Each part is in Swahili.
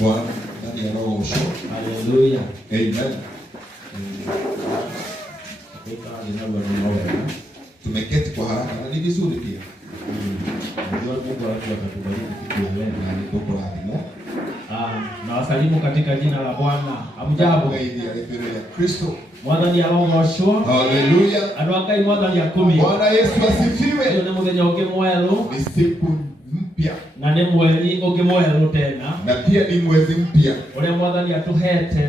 Bwana ndani ya roho usho. Haleluya. Amen. Tumeketi kwa haraka na ni vizuri pia. Na wasalimu katika jina la Bwana. Hamjambo. Kristo. Mwathani arongoshwo. Haleluya. Andũ a Ngai mwathani akumi. Bwana Yesu asifiwe. Ũyũ nĩ mũthenya ũngĩ mwerũ. Ni siku mpya. Na nĩ mweri ũngĩ mwerũ tena. Na pia ni mwezi mpya. Ũrĩa mwathani atũhete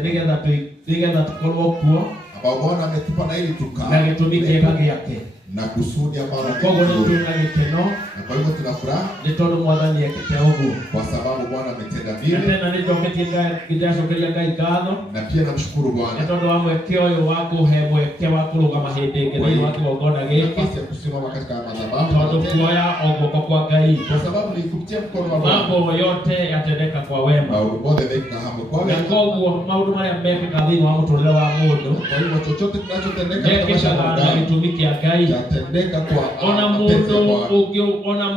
nĩgetha tũkorwo kuo. Ambao Bwana ametupa na ili tukaa. Na gĩtũmi kĩega gĩake. Na kusudi ambalo koguo nĩ tũna gĩkeno. Na kwa hivyo tuna furaha. Nĩ tondũ mwathani ekĩte ũguo. Kwa sababu Bwana ametenda vile. Na tena nĩnjokeria Ngai ngatho. Na pia namshukuru Bwana. Nĩ tondũ wa mweke ũyũ wa kũhe mweke wa kũrũgama hĩndĩ ĩngĩ thĩinĩ wa kĩgongona gĩkĩ. Nafasi ya kusimama katika madhabahu. Tondũ kuoya o guoko kwa Ngai. Kwa sababu ni kupitia mkono wa Bwana. Mambo yote yatendeka kwa wema. Maũndũ mothe mekĩka hamwe kwa wema. Na koguo maũndũ marĩa mekĩka thĩinĩ wa mũtũrĩre wa mũndũ. Kwa hivyo chochote kinachotendeka katika maisha ya gĩtũmi kĩa Ngai. Yatendeka kwa ona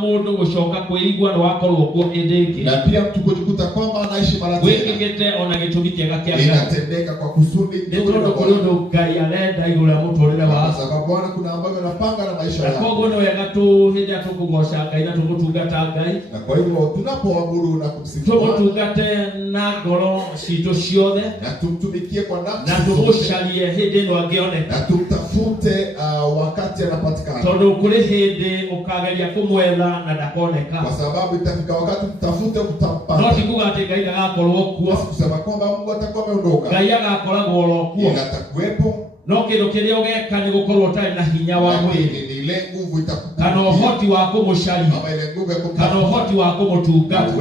mũndũ gũcoka kwĩigua nĩ wakorwo kuo hĩndĩ ĩngĩ. Na pia mtu kujikuta kwamba anaishi mara tena. Wĩkĩkĩte ona gĩtũmi kĩega kĩa Ngai. Inatendeka kwa kusudi. Nĩ tondũ kũrĩ ũndũ Ngai arenda igũrũ rĩa mũtũrĩre wa. Kwa sababu Bwana kuna ambayo anapanga na maisha yako. Na koguo nĩ wega hĩndĩ ĩrĩa tũkũgoca Ngai na tũmũtungata Ngai. Na kwa hivyo tunapoabudu na kumsifu tũmũtungate na ngoro citũ ciothe. Na tumtumikie kwa nafsi. Na tũmũcarie hĩndĩ ĩno angĩoneka. Na tumtafute wakati anapatikana. Tondũ kũrĩ hĩndĩ ũkageria kũmwetha na ndakoneka. Kwa sababu itafika wakati mtafute mtampata. No ti kuga atĩ Ngai ndagakorwo kuo. Kusema kwamba Mungu atakuwa ameondoka. Ngai agakoragwo oro kuo. Atakuwepo. No kĩndũ kĩrĩa ũgeka nĩ gũkorwo ũtarĩ na hinya wa mwĩrĩ. Ni ile nguvu itakupa. Kana ũhoti wa kũmũcaria. Ile nguvu ya kana ũhoti wa kũmũtungata.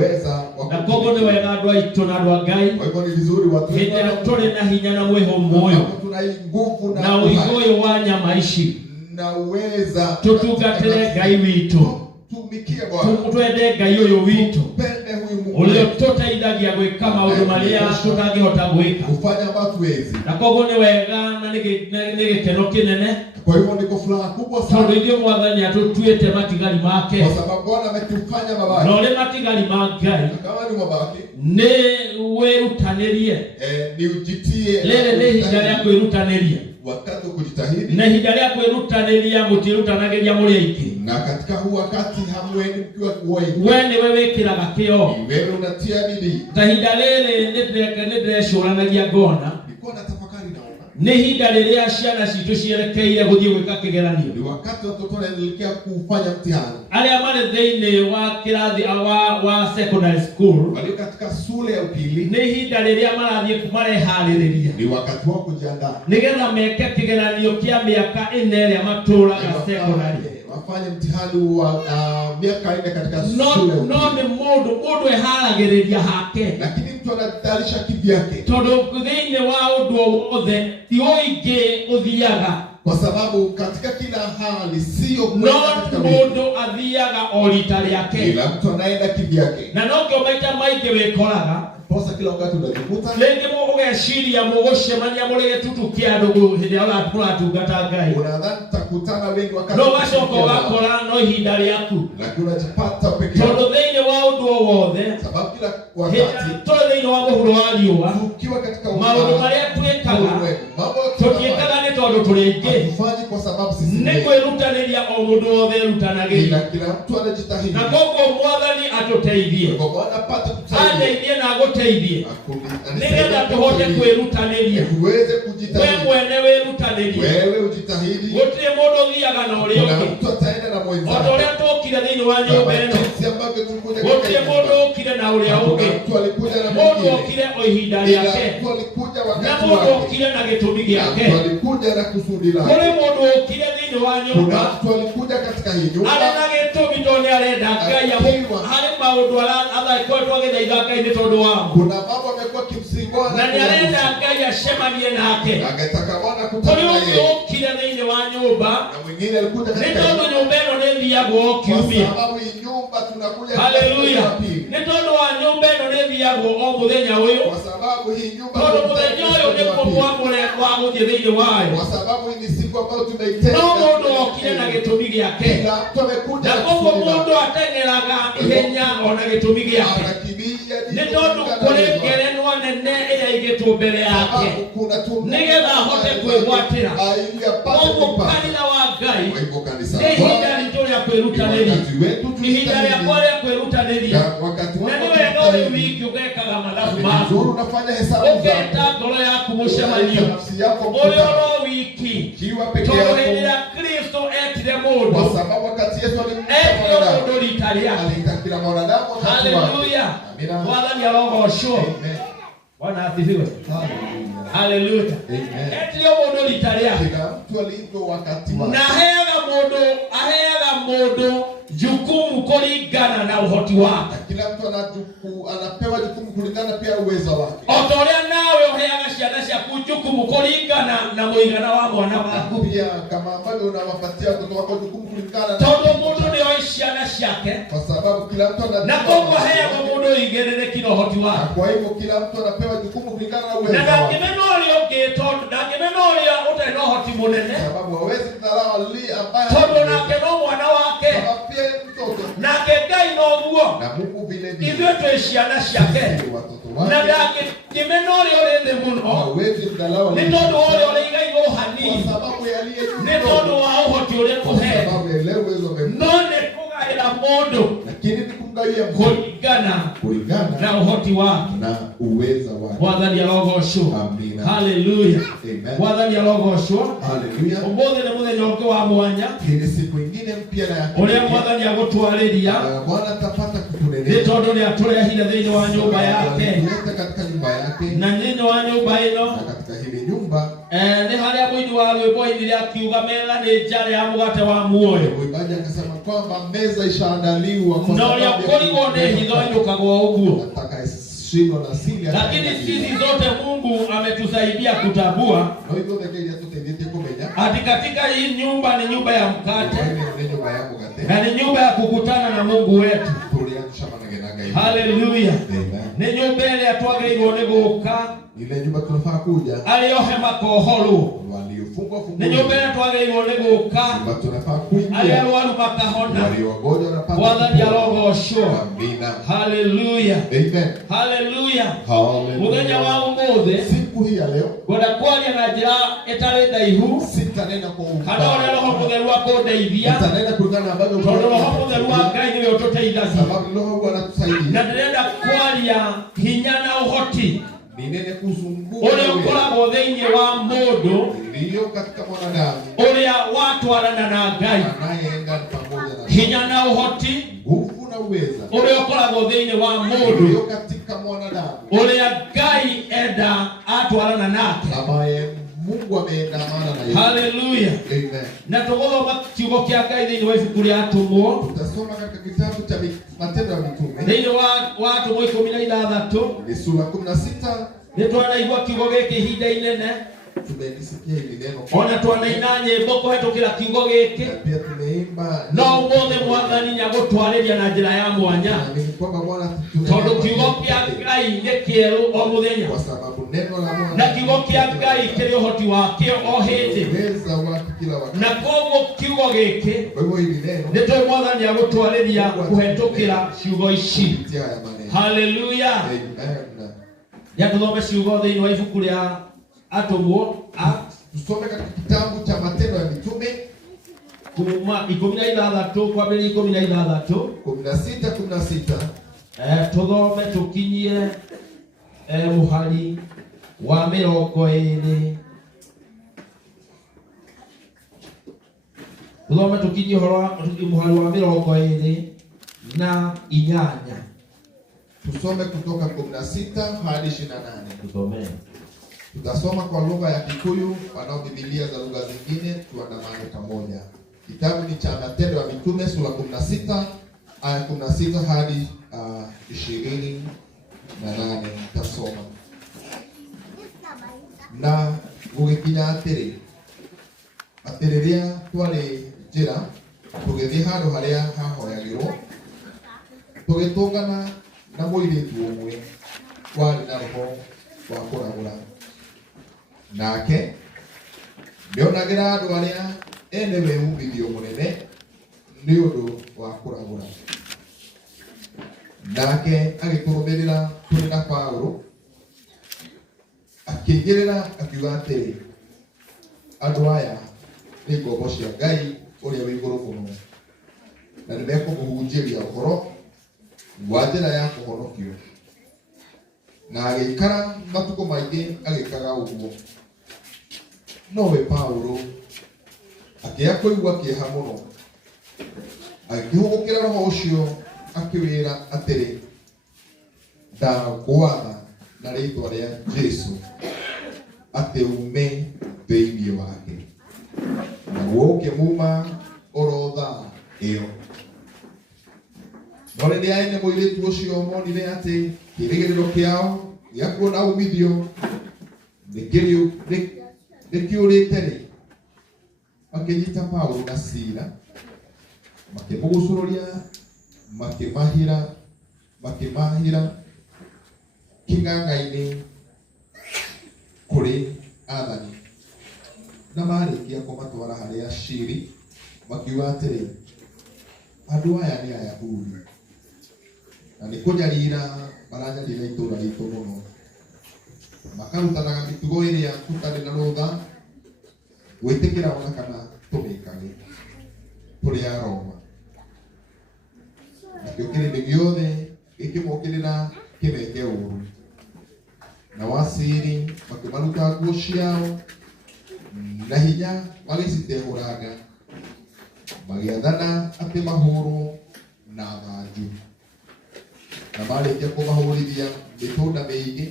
Na koguo nĩ wega andũ aitũ na andũ a Ngai. Kwa hivyo ni vizuri watu. Hĩndĩ ĩrĩa tũrĩ na hinya na mwĩhũmũ ũyũ. Tuna nguvu na ũigũ ũyũ wa nyama ici. Na uweza. Tũtungatĩre Ngai witũ. Tumikie Bwana. Twende Ngai ũyũ witũ. Tupende huyu Mungu. Ũrĩa tũteithagia gwĩka maũndũ marĩa tũtangĩhota gwĩka. Kufanya ambayo tuwezi. Na koguo nĩ wega na nĩ gĩkeno kĩnene. Kwa hivyo niko furaha kubwa sana. Tondũ ithuĩ Mwathani atũtuĩte matigari make. Kwa sababu Bwana ametufanya mabaki. Na ũrĩ matigari ma Ngai. Kama ni mabaki. Nĩ wĩrutanĩrie. Ni ujitie. Rĩrĩ nĩ ihinda rĩa kwĩrutanĩria. Wakati wa kujitahidi. Na ihinda rĩa kwĩrutanĩria mũtirutanagĩria mũrĩ aingĩ. Na katika huu wakati hamweni mkiwa wengi. We nĩwe wĩkĩraga kĩo. Wewe unatia bidii. Ta ihinda rĩrĩ nĩ ndĩrecũranagia ngona. Nilikuwa natafakari naona. Nĩ ihinda rĩrĩa ciana citũ cierekeire gũthiĩ gwĩka kĩgeranio. Ni wakati watoto wanaelekea kufanya mtihani. Arĩa marĩ thĩinĩ wa kĩrathi wa secondary school. Walio katika shule ya upili. Nĩ ihinda rĩrĩa marathiĩ mareharĩrĩria. Ni wakati wa kujiandaa. Nĩgetha meke kĩgeranio kĩa mĩaka 4 ĩrĩa matũũraga secondary. Wafanye mtihani wa miaka 4 katika shule. No nĩ mũndũ eharagĩrĩria hake. Lakini mtu anatayarisha kivyake. Tondũ thĩinĩ wa ũndũ wothe ti ũingĩ ũthiaga. Kwa sababu katika kila hali sio kwenda katika mũndũ athiaga o rita rĩake. Kila mtu anaenda kivyake. Na no kĩo maita maingĩ wĩkoraga. Posa kila wakati unajikuta. Rĩngĩ mũgeciria mũgũcemania mũrĩ gĩtutu kĩa andũ hĩndĩ ĩrĩa ũratungata Ngai. Unadhani utakutana wengi wakati. No gacoka ũgakora no ihinda rĩaku. Lakini unajipata peke yako. Tondũ thĩinĩ wa ũndũ o wothe. Sababu kila wakati. Tondũ thĩinĩ wa mũhuro wa riũa. Ukiwa katika maũndũ marĩa twĩkaga. Tũtiĩkaga nĩ tondũ tũrĩ aingĩ. Hatufanyi kwa sababu sisi. Nĩ kwĩrutanĩria o mũndũ wothe erutanagĩria. Kila mtu anajitahidi. Na koguo Mwathani atũteithie. Bwana apate kutusaidia. Ateithie na agũteithie. Nĩgetha tũhote kwĩrutanĩria. Tuweze kujitahidi. We mwene wĩrutanĩrie. Wewe ujitahidi. Gũtirĩ mũndũ ũthiaga na ũrĩa ũngĩ. Mtu ataenda na mwenzake. O ũrĩa tũkire thĩinĩ wa nyũmba ĩno. Gũtirĩ mũndũ ũkire na ũrĩa ũngĩ. Mũndũ okire o ihinda rĩake. Na mũndũ okire na gĩtũmi gĩake. Kũrĩ mũndũ okire thĩinĩ wa nyũmba. Arĩ na gĩtũmi tondũ nĩ arenda Ngai harĩ maũndũ akoretwo agĩthaitha Ngai nĩ tondũ wamo. Na nĩ arenda Ngai acemanie nake. Kũrĩ ũngĩ okire thĩinĩ wa nyũmba. Nĩ tondũ nyũmba ĩno nĩ thiagwo o kiumia. Haleluya. Nĩ tondũ wa nyũmba ĩno nĩ thiagwo o mũthenya ũyũ. sababu hii nyumba kwa sababu hii ni siku ambayo tumeitenga. No mundu okire na gitumi giake. Kila mtu amekuja na kwa mundu atengeraga ihenya ona gitumi giake. Ni tondu kuri ngerenwa nene ira igitwo mbere yake. Nigetha hote kwigwatira. Mungu kanitha wa Ngai. Ni ihinda ritu ria kwirutanĩria. Ihinda ria kwirutanĩria. Na ni wega uri wiki ugekaga mathabu maku. Unafanya hesabu uketa ngoro yaku mucemanio. Uri oro wiki. Tondu hĩndĩ ĩrĩa Kristo etire mundu. Kwa sababu wakati Yesu alimtuma mundu rita rĩake. Alikakila mwanadamu. Haleluya. Mwathani arogocwo. Bwana asifiwe. Haleluya. Etire mundu rita rĩake. Mtu alivyo wakati wake. Na aheaga mundu jukumu kulingana na uhoti wake. Kila mtu anapewa jukumu kulingana pia uwezo wake. Otoria nawe uheaga ciana ciaku jukumu kulingana na muigana wa mwana waku. Pia kama ambavyo unawapatia watoto wako jukumu kulingana na tondu mundu ni oi ciana ciake. Kwa sababu kila mtu na koguo heaga mundu igirire kino uhoti wake. Kwa hivyo kila mtu anapewa jukumu kulingana na uwezo wake. Na ngimeno rio ngitondu na ngimeno rio utari no uhoti munene. Sababu hawezi kudharau ali ambaye tondu nake no mwana wake. Nake Ngai no guo. Na Mungu vile vile. Ithuĩ twĩ ciana ciake. Na ndangĩmena ũrĩa ũrĩ thĩ mũno. Nĩ tondũ ũrĩa ũrĩ igũrũ hanini. Nĩ tondũ wa ũhoti ũrĩa kũheetwo. No nĩ kũgaĩra mũndũ kũringana na ũhoti wake na uweza wake. Mwathani arogocwo. Amina. Haleluya. Mwathani arogocwo. Haleluya. Ũmũthĩ nĩ mũthenya ũngĩ wa mwanya. Hii siku nyingine mpya na ũrĩa Mwathani agũtwarĩria. Bwana atapata kutunenea. Nĩ tondũ nĩ atũrehire thĩinĩ wa nyũmba yake. Katika nyumba yake. Na thĩinĩ wa nyũmba ĩno. Na katika hili nyumba. Nĩ harĩa mũini wa rwĩmbo oigire akiuga metha nĩ njara ya mũgate wa muoyo. Mwimbaji akasema kwamba meza ishaandaliwa kwa sababu ya kũrigwo nĩ hitho inũkagwo ũguo. Lakini sisi zote Mungu ametusaidia kutambua ati katika hii nyumba ni nyumba ya mkate na ni nyumba ya kukutana na Mungu wetu. Haleluya. Ni nyumba ile atwagĩrĩirwo nĩ gũka. Ile nyumba tunafaa kuja. Arĩohe makohoro. Waliofungwa ni nyumba ile twagĩrĩirwo nĩ gũka. Tunafaa kuingia. Arĩarwaru makahona. Waliogonjwa wanapata. Mwathani arogocwo. Amina. Haleluya. Amen. Haleluya. Hallelujah. Muthenya wa ũmũthĩ. Siku hii ya leo. Ngoda kwaria na njĩra ĩtarĩ ndaihu. Sitanena kwa umbali. Kana ũrĩa Roho Mũtheru akũndeithia. Sitanena kulingana na ambavyo tondũ Roho Mũtheru wa Ngai nĩwe ũtũteithagia. Sababu Roho Bwana anatusaidia. Na ndĩrenda kwaria hinya na ũhoti. Ninene kuzunguka ũrĩa ũkoragwo thĩinĩ wa mũndũ. Ndio katika mwanadamu. Ũrĩa watwarana na Ngai. Anayeenda pamoja na hinya na ũhoti. Nguvu na uweza. Ũrĩa ũkoragwo thĩinĩ wa mũndũ. Ndio katika mwanadamu. Ũrĩa Ngai enda atwarana nake. Ambaye Mungu ameandamana na yeye. Haleluya. Amen. Na tũgũthoma kiugo kĩa Ngai thĩinĩ wa ibuku rĩa Atũmwo. Tutasoma katika kitabu cha Matendo ya Mitume. Thĩinĩ wa Atũmwo 16. Ni sura 16. Nĩ twanaigua kiugo gĩkĩ ihinda inene. Tumelisikia hili neno. Ona twanaina nyĩmbo kũhetũkĩra kiugo gĩkĩ. Pia tumeimba. No ũmũthĩ Mwathani nĩagũtwarĩria na njĩra ya mwanya. Tondũ kiugo kĩa Ngai nĩ kĩerũ o mũthenya. Kwa sababu neno la Bwana. Na kiugo kĩa Ngai kĩrĩ ũhoti wakĩo o hĩndĩ. Uweza wake kila wakati. Na koguo kiugo gĩkĩ. Kwa hivyo hili neno. Nĩ twĩ Mwathani agũtwarĩria kũhetũkĩra ciugo ici. Haleluya. Amen. Ya tuthome ciugo thĩinĩ wa ibuku rĩa Atũmwo. Tusome katika kitabu cha Matendo ya Mitume kuma 16 kwambĩrĩria 16. 16. Tuthome tukinyie mũhari wa 20. Tuthome tukinyie mũhari wa 28. Tusome kutoka 16 hadi 28. Tusome. Tutasoma kwa lugha ya Kikuyu, wanao Biblia za lugha zingine tuandamane pamoja. Kitabu ni cha Matendo ya Mitume sura 16 aya 16 hadi 28. Tutasoma. Na gũgĩkinya atĩrĩ rĩrĩa twarĩ njĩra tũgĩthiĩ handũ harĩa hahoyagĩrwo, tũgĩtũngana na mũirĩtu ũmwe warĩ na roho wa kũragũra. Nake nĩonagĩra andũ arĩa ene wĩhumithio mũnene nĩ ũndũ wa kũragũra. Nake agĩkũrũmĩrĩra tũrĩ na Paulo, akĩingĩrĩra akiuga atĩrĩ, andũ aya nĩ ngombo cia Ngai ũrĩa wĩ igũrũ mũno, na nĩmekũmũhunjĩria ũhoro wa njĩra ya kũhonokio. Na agĩikara matukũ maingĩ agĩkaga ũguo. Nowe Paulo akĩaga kũigua kĩeha mũno, akĩhũgũkĩra roho ũcio akĩwĩra atĩrĩ, ndagwatha na rĩĩtwa rĩa Jesũ atĩ ume thĩinĩ wake. Naguo ũkĩmuma orotha ĩyo. No rĩrĩa ene mũirĩtu ũcio monire atĩ kĩĩrĩgĩrĩro kĩao gĩa kuona umithio nĩkĩũrĩte-rĩ, makĩnyita Paulo na Sila, makĩmũgucũrũria, makĩmahĩra kĩng'ang'a-inĩ kũrĩ athani. Na marĩkia kũmatwara harĩ aciri, makiuga atĩrĩ, andũ aya nĩ Ayahudi, na nĩ kũnyarira maranyarira itũũra ritũ mũno. Makarutanaga mĩtugo ĩrĩa tũtarĩ na rũtha gwĩtĩkĩra ona kana tũmĩkage tũrĩ a Roma. Nakĩo kĩrĩndĩ gĩothe gĩkĩmokĩrĩra kĩmeke ũũru. Nao aciri makĩmaruta nguo ciao na hinya magĩcitehũranga, magĩathana atĩ mahũrwo na thanju. Na marĩkia kũmahũrithia mĩtũnda mĩingĩ,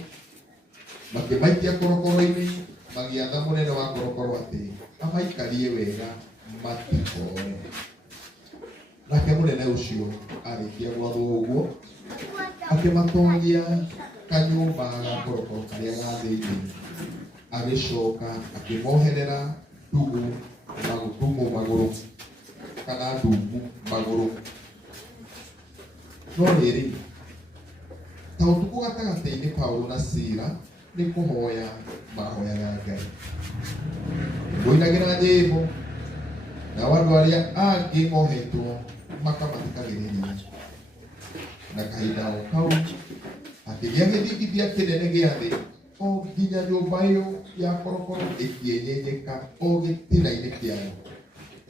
makĩmaikia korokoro-inĩ, magĩatha mũnene wa korokoro atĩ amaikarie wega matikoe. Nake mũnene ũcio arĩkia gwathwo ũguo, akĩmatongia kanyũmba ga korokoro karĩa ga thĩinĩ, agĩcoka akĩmoherera ndungu magũrũ kana ndungu magũrũ. No rĩrĩ, ta ũtukũ gatagatĩ-inĩ Paulo na Sila nĩ kũhoya mahoyaga Ngai, moinagĩra nyĩmbo, nao andũ arĩa angĩ mohetwo makamathikagĩrĩria. Na kahinda o kau akĩgĩa gĩthingithia kĩnene gĩa thĩ, o nginya nyũmba ĩyo ya korokoro ĩkĩenyenyeka o gĩtina-inĩ kĩayo,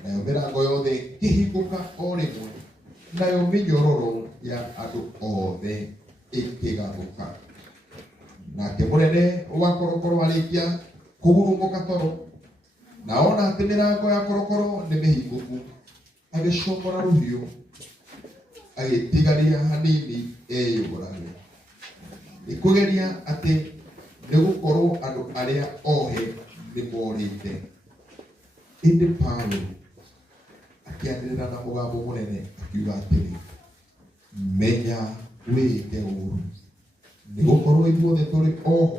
nayo mĩrango yothe ĩkĩhingũka o rĩmwe, nayo mĩnyororo ya andũ othe ĩkĩgarũka. Nake mũnene wa korokoro arĩkia kũhurumũka toro, na ona atĩ mĩrango ya korokoro nĩ mĩhingũku, agĩcomora rũhiũ, agĩtigaria hanini eyũrage. Nĩ kũgeria atĩ nĩ gũkorwo andũ arĩa ohe nĩ morĩte. Ĩndĩ Paulo akĩanĩrĩra na mũgambo mũnene akiuga atĩrĩ, menya wĩke ũũru, nĩ gũkorwo ithuothe tũrĩ oho.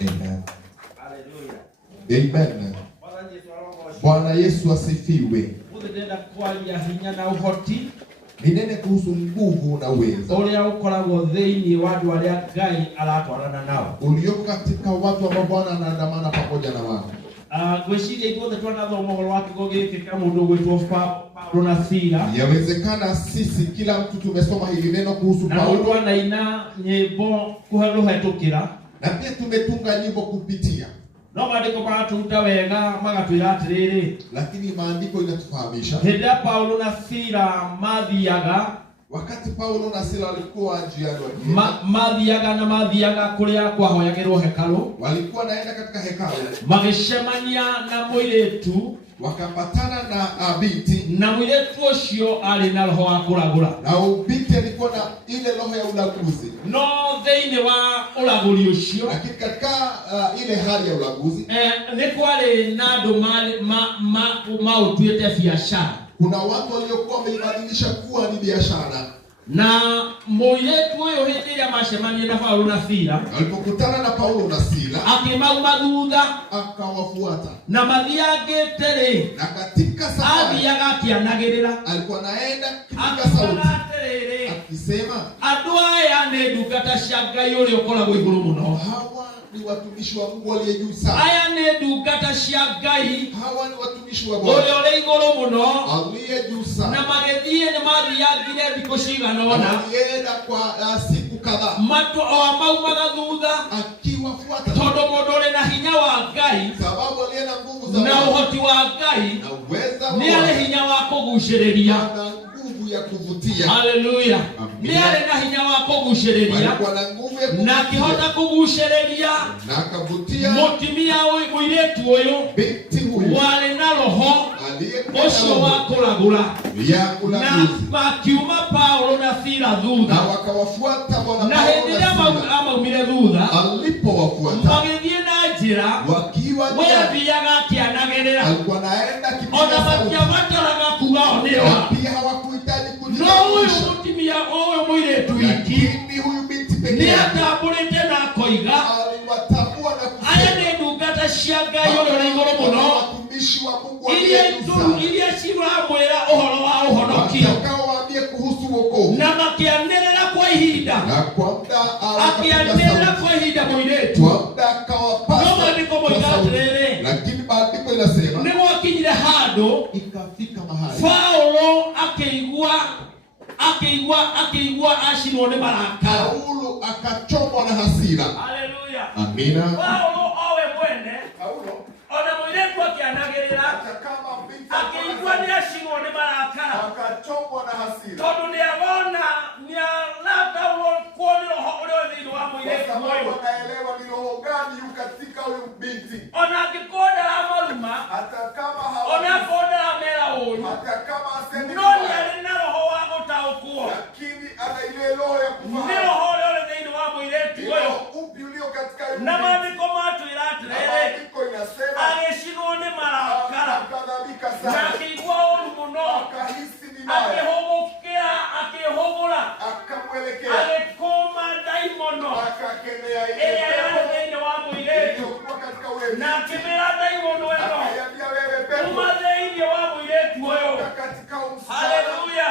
Amen. Amen. Bwana Yesu asifiwe. Ninene kuhusu nguvu na uwezo ulioko katika watu ambao Bwana anaandamana pamoja na wao. Yawezekana sisi kila mtu tumesoma hili neno kuhusu Paulo, na pia tumetunga nyimbo kupitia. No maandiko maratuta wega magatwira atiriri, lakini maandiko inatufahamisha hĩndĩ Paulo na Sila mathiaga, wakati Paulo na Sila walikuwa njiani mathiaga kũrĩa kwahoyagĩrwo hekalu, walikuwa naenda katika hekalu, magĩcemania na mũirĩtu, wakapatana na binti, na mũirĩtu ũcio arĩ na roho wa kũragũra, na binti alikuwa na ile roho ya ulaguzi. No thĩinĩ wa ũragũri ũcio, lakini katika ile hali ya ulaguzi nĩ kwarĩ na andũ maũtuĩte biacara. Kuna watu waliokuwa wameibadilisha kuwa ni biashara. Na mũirĩtu ũyũ hĩndĩ ĩrĩa macemania na Paulo na Sila, alipokutana na Paulo na Sila, akĩmauma thutha, akawafuata, na mathiangĩte-rĩ, na katika safari athiaga akĩanagĩrĩra, alikuwa naenda katika sauti akisema, andũ aya nĩ nduka ndungata cia Ngai uria ukoragwo iguru muno. Hawa ni watumishi wa Mungu aliye juu sana. Aya ni ndungata cia Ngai. Hawa ni watumishi wa Bwana uria uri iguru muno. aliye juu sana. Na magethie ni mathiangire thikũ cigana ũna. Alienda kwa siku kadhaa. Matu o maumaga thutha. Akiwafuata. Tondũ mũndũ ũrĩ na hinya wa Ngai. Sababu aliye na nguvu za na ũhoti wa Ngai. Na uweza wa Nĩ arĩ hinya wa kũgucĩrĩria. Na nguvu ya kuvutia. Haleluya. Nĩ arĩ na hinya wa kũgucĩrĩria. Na akihota kũgucĩrĩria. Na akavutia. Mũtumia mũirĩtu ũyũ. Binti huyu. Warĩ na roho. Ũcio wa kũragũra. Na makiuma Paulo na Sila thutha. Na wakawafuata Bwana. Na hĩndĩ ĩrĩa amaumire thutha. Alipowafuata. Magĩthiĩ na njĩra. Wakiwa we athiaga akĩanagĩrĩra. Alikuwa naenda kipiga sauti. Ona matiabataraga kuga onewa. Pia hawakuhitaji kujibu. No huyu mutumia huyu mũirĩtu wiki. Lakini huyu binti pekee. Nĩ atambũrĩte na koiga. Aliwatambua na kusema. Aya nĩ ndungata cia Ngai ũrĩa ũrĩ igũrũ mũno. Watumishi wa Mungu aliye juu sana. Iria ciramwĩra ũhoro wa ũhonokio. Akawaambie kuhusu wokovu. Na makĩanĩrĩra kwa ihinda. Na kwa muda akĩanĩrĩra kwa ihinda mũirĩtu. Kwa muda akawapasa. No maandiko moiga atĩrĩrĩ. Lakini maandiko inasema. Nĩ gwakinyire handũ. Ikafika mahali. Paulo akĩigua acinwo nĩ marakara. Paulo akachomwa na hasira. Haleluya. Amina. Paulo owe mwene. Paulo. Ona mũirĩtu akĩanagĩrĩra. Akĩigua nĩ acinwo nĩ marakara. Akachomwa na hasira. Tondũ nĩabona nĩarataũrwo nĩ roho ũrĩa thĩinĩ wa mũirĩtu ũyũ. Wanaelewa ni roho gani yu katika huyu binti. Ona angĩkorwo ndaramaruma. Hata kama ona angĩkorwo ndaramera ũũru. Hata kama asemi. No nĩarĩ na roho wa gũtaũkwo. Lakini ana ile roho ya kufahamu. Nĩ roho ũrĩa ũrĩ thĩinĩ wa mũirĩtu ũyũ. Upi ulio katika huyu. Na maandiko matwĩra atĩrĩrĩ. Maandiko inasema. Agĩcinwo nĩ marakara. Akadhabika sana. Na akĩigua ũũru mũno. Akahisi vibaya. Akĩhũgũkĩra akĩhũgũra. Akamwelekea. Agĩkũma ndaimono. Akakemea ile. Ĩrĩa yarĩ thĩinĩ wa mũirĩtu. Na akĩmĩra ndaimono ĩno. Kuma thĩinĩ wa mũirĩtu ũyũ. Haleluya.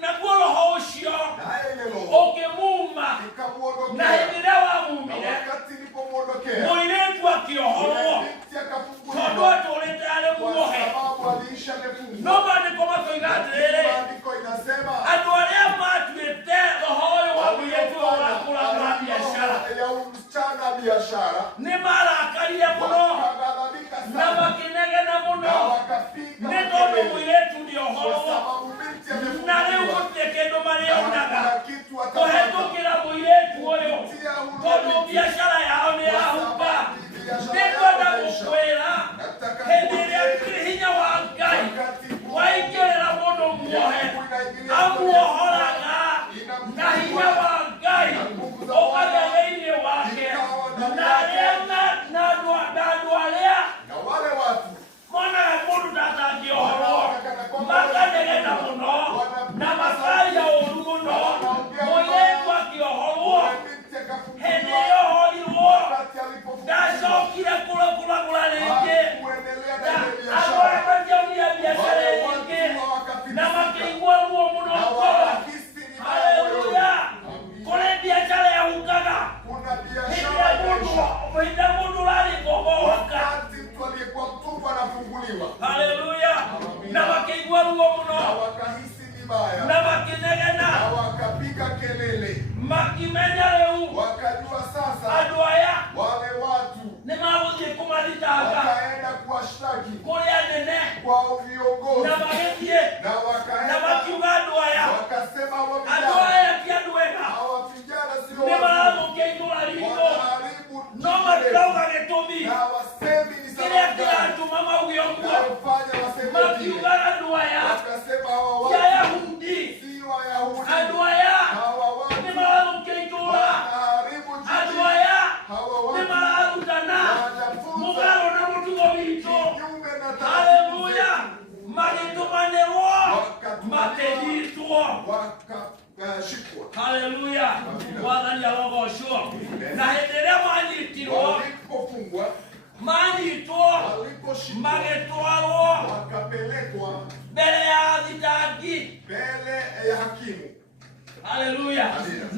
Naguo roho ũcio ũkĩmuma. Na hĩndĩ ĩrĩa wamumire. Mũirĩtu akĩohorwo. Tondũ atũrĩte arĩ muohe. No maandĩko makoiga atĩrĩrĩ. Andũ arĩa matuĩte roho ũyũ wa mũirĩtu ũyũ wa kũragũra biacara. Nĩ marakarire mũno. Na makĩnegena mũno. Nĩ tondũ mũirĩtu nĩohorwo. Na rĩu gũtirĩ kĩndũ marĩonaga kũhetũkĩra mũirĩtu ũyũ. Tondũ biacara yao nĩyahunga. Nĩngwenda gũkwĩra hĩndĩ ĩrĩa hinya wa Ngai waingĩrĩra mũndũ muohe amuohoraga na hinya wa Ngai ũkagĩa thĩinĩ wake. Na andũ arĩa monaga mũndũ ndatangĩohorwo makanegena mũno na makaria ũũru mũno. Mũirĩtu akĩohorwo. Hĩndĩ ĩyo ohorirwo ndacokire kũragũra rĩngĩ. Andũ arĩa makĩonire biacara rĩngĩ na makĩigua ruo mũno ngoro. Haleluya. Kũrĩ biacara yahungaga. Hĩndĩ mũndũ ũrarĩ kũhonoka. Haleluya. Na makĩigua ruo mũno. Na makĩnegena. Makimenya rĩu. Andũ aya nĩ magũthiĩ kũmathitanga kũrĩ anene. Na magĩthiĩ na makiuga andũ aya ti andũ ega. Nĩ marathũkia itũũra ritũ. No matirauga gĩtũmi kĩrĩa kĩratũma mauge ũguo. Makiuga andũ aya ti Ayahudi. Andũ aya nĩ marathũkia itũũra. Andũ aya nĩ mararutana mũgarũ na mũtugo witũ. Haleluya. Magĩtũmanĩrwo makĩnyitwo. Haleluya. Mwathani arogocwo. Na hĩndĩ ĩrĩa manyitwo magĩtwarwo mbere ya thitangi. Haleluya.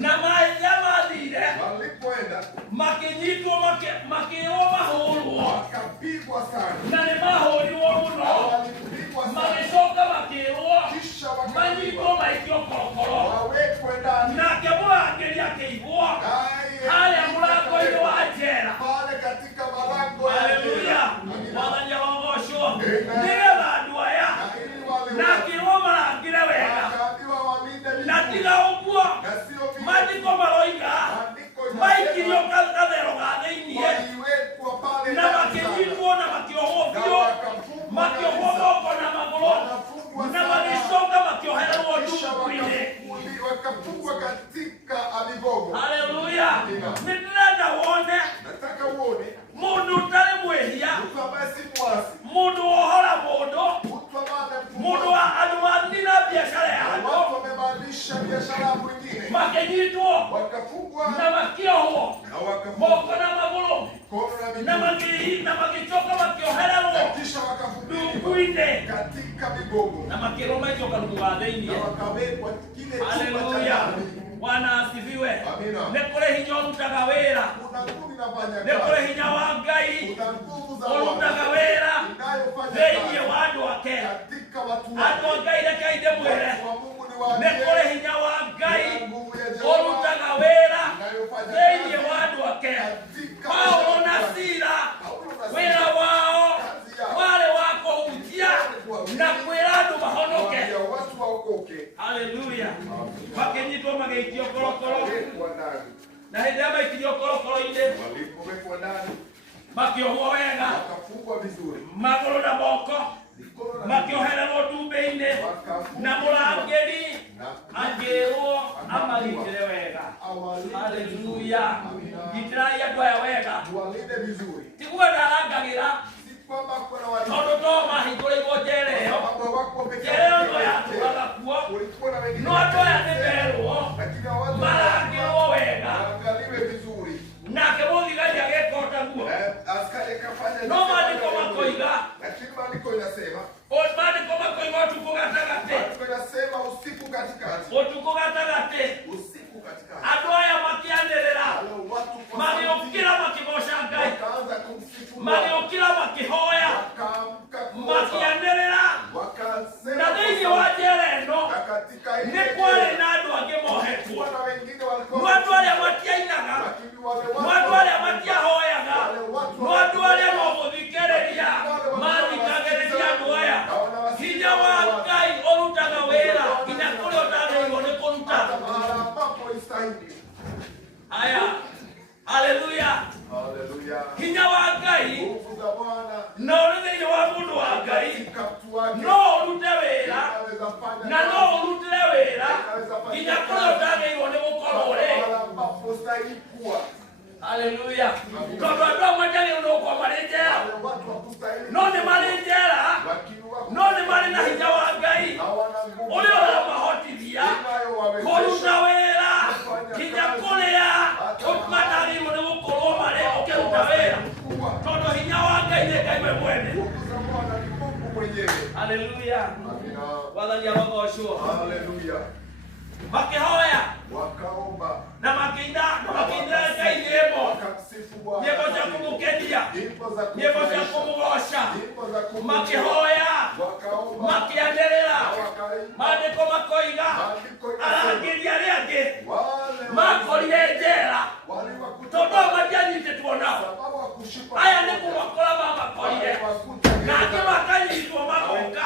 Na mathire walipoenda makinyitwo makĩrwo mahũrwo wakapigwa sana na nĩ mahũrirwo mũno walipigwa sana magĩcoka makĩrwo kisha manyitwo maikio korokoro wawekwe ndani nake mũrangĩri akĩigwo harĩa mũrango-inĩ wa njera pale katika malango ya haleluya mwathani arogocwo Amen. nĩgetha andũ aya na ili wale na akĩrwo marangĩre wega wakaambiwa walinde na vizuri tiga ũguo na sio vile maandĩko maroiga maandiko maikirio yanasema gathero ga thĩinĩ waliwekwa pale na ndani makĩnyitwo na makĩohwo na biũ wakafungwa makĩohwo kabisa. moko na magũrũ Wanafungwa na sana. magĩcoka makĩohererwo Kisha ndungu-inĩ wakafungwa katika migogo. haleluya Amina. nĩndĩrenda wone Nataka uone mũndũ ũtarĩ mwĩhia mtu ambaye si mwasi, mũndũ wohora mũndũ mtu ambaye mũndũ wa andũ mathina biacara ya andũ watu wamebadilisha biashara ya mwingine, makĩnyitwo wakafungwa na makĩohwo na wakafungwa moko na magũrũ mikono na na miguu, na magĩcoka makĩohererwo na kisha wakafungiwa ndungu-inĩ katika migogo na makĩrwo maikio karungu ga na thĩinĩ wakawekwa kile chumba cha haleluya ndani. bwana asifiwe Amina. nĩ kũrĩ hinya ũrutaga wĩra Kuna nguvu inafanya nĩ kũrĩ kazi, hinya wa Ngai kuna nguvu za ũrutaga Bwana wĩra inayofanya thĩinĩ kazi wa andũ ake katika watu andũ a wake. Ngai rekei ndĩmwĩre Watu wa Mungu ni nĩ waambie, kũrĩ hinya wa Ngai kuna nguvu ya Jehova ũrutaga wĩra inayofanya thĩinĩ kazi wa andũ ake katika Paulo na maisha Sila Paulo na wĩra Sila, wao kazi yao warĩ wa kũhunjia na kwĩra andũ mahonoke kuambia watu waokoke, haleluya makĩnyitwo magĩikio korokoro wakawekwa ndani. na hĩndĩ ĩrĩa maikirio korokoro-inĩ Walipowekwa ndani makĩohwo wega wakafungwa vizuri, magũrũ na moko mikono na miguu, makĩohererwo ndumbe-inĩ na mũrangĩri akĩrwo amagitĩre wega haleluya gitĩrai andũ aya wega walinde vizuri, tiguo ndarangagĩra si kwamba kuna watu tondũ to mahingũrĩirwo njera ĩyo ambao wako peke njera ĩyo no yao, yatũraga kuo kulikuwa na wengine no andũ aya nĩ merwo lakini watu marangĩrwo wega waangaliwe vizuri. nake mũthigari agĩka guo Askari akafanya no maandĩko makoiga lakini maandiko inasema maandĩko makoiga ũtukũ gatagatĩ maandiko inasema usiku katikati, ũtukũ gatagatĩ usiku katikati andũ aya makĩanĩrĩra wale watu kwa magĩũkĩra makĩgoca Ngai wakaanza kumsifu Bwana, magĩũkĩra makĩhoya wakaamka kuomba, makĩanĩrĩra wakasema na thĩinĩ wa njera ĩno na katika ile nĩ kwarĩ na andũ angĩ mohetwo na wengine no walikuwa andũ arĩa matiainaga lakini wale no andũ arĩa matiahoyaga no andũ arĩa no gũthikĩrĩria mathikagĩrĩria andũ aya hinya wa Ngai ũrutaga wĩra nginya kũrĩa ũtagĩrĩirwo nĩ kũruta hata mahala ambapo istahili. aya haleluya Haleluya. hinya wa Ngai Nguvu za Bwana no ũrĩ thĩinĩ wa mũndũ wa Ngai katika mtu wake no ũrute wĩra anaweza fanya na no kazi ũrutĩre wĩra nginya kũrĩa ũtagĩrĩirwo nĩ gũkorwo ũrĩ mahala ambapo ustahili kuwa. haleluya tondũ andũ amwe njagĩrĩirwo nĩ gũkorwo marĩ njera Wale watu wakustahili no nĩ marĩ njera lakini wako no nĩ marĩ na hinya wa Ngai hawana nguvu ũrĩa ũramahotithia kũruta wĩra nginya kũrĩa matagĩrĩirwo nĩ gũkorwo marĩ ũkĩruta wĩra tondũ hinya wa Ngai nĩ Ngai we mwene Nguvu za Bwana ni Mungu mwenyewe. haleluya Amina. wathani arogocwo Haleluya. makĩhoya Wakaomba na makĩinĩra Ngai nyĩmbo wakamsifu Bwana. nyĩmbo cia kũmũkenia Nyimbo za nyĩmbo cia kufurahisha. kũmũgoca Nyimbo za kufurahisha. makĩhoya Wakaomba. makĩanĩrĩra Wakaimba. maandĩko makoiga Maandiko inasema, arangĩri arĩa angĩ wale makorire njera waliwakuta tondũ matianyitĩtwo nao sababu hakushikwa aya mkono. nĩ kũmakora mamakorire Waliwakuta nake gereza. makanyitwo magoka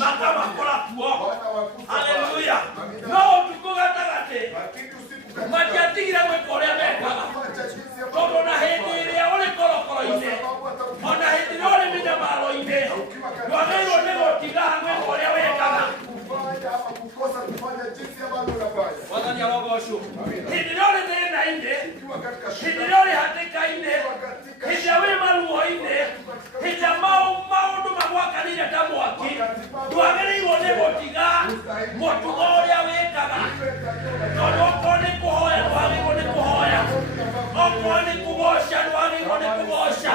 makamakora kuo Wanawakuta haleluya Amina. no ũtukũ gatagatĩ Lakini usiku katika matiatigire gwĩka ũrĩa mekaga kuacha jinsi ya tondũ na hĩndĩ ĩrĩa ũrĩ korokoro-inĩ ona hĩndĩ ĩrĩa ũrĩ mĩnyamaro-inĩ ndwagĩrĩirwo nĩ gũtiga gwĩka ũrĩa wekaga kufanya ama kukosa kufanya jinsi ambavyo unafanya. wathani arogocwo hĩndĩ ĩrĩa ũrĩ thĩna-inĩ Ukiwa katika hĩndĩ shida, ĩrĩa ũrĩ hatĩka-inĩ hĩndĩ ĩrĩa wĩ maruo-inĩ hĩndĩ ĩrĩa maũndũ magwakanĩire ta mwaki ndwagĩrĩirwo nĩ gũtiga mũtugo ũrĩa wĩkaga tondũ okorwo nĩ kũhoya ndwagĩrĩirwo nĩ kũhoya okorwo nĩ kũgoca ndwagĩrĩirwo nĩ kũgoca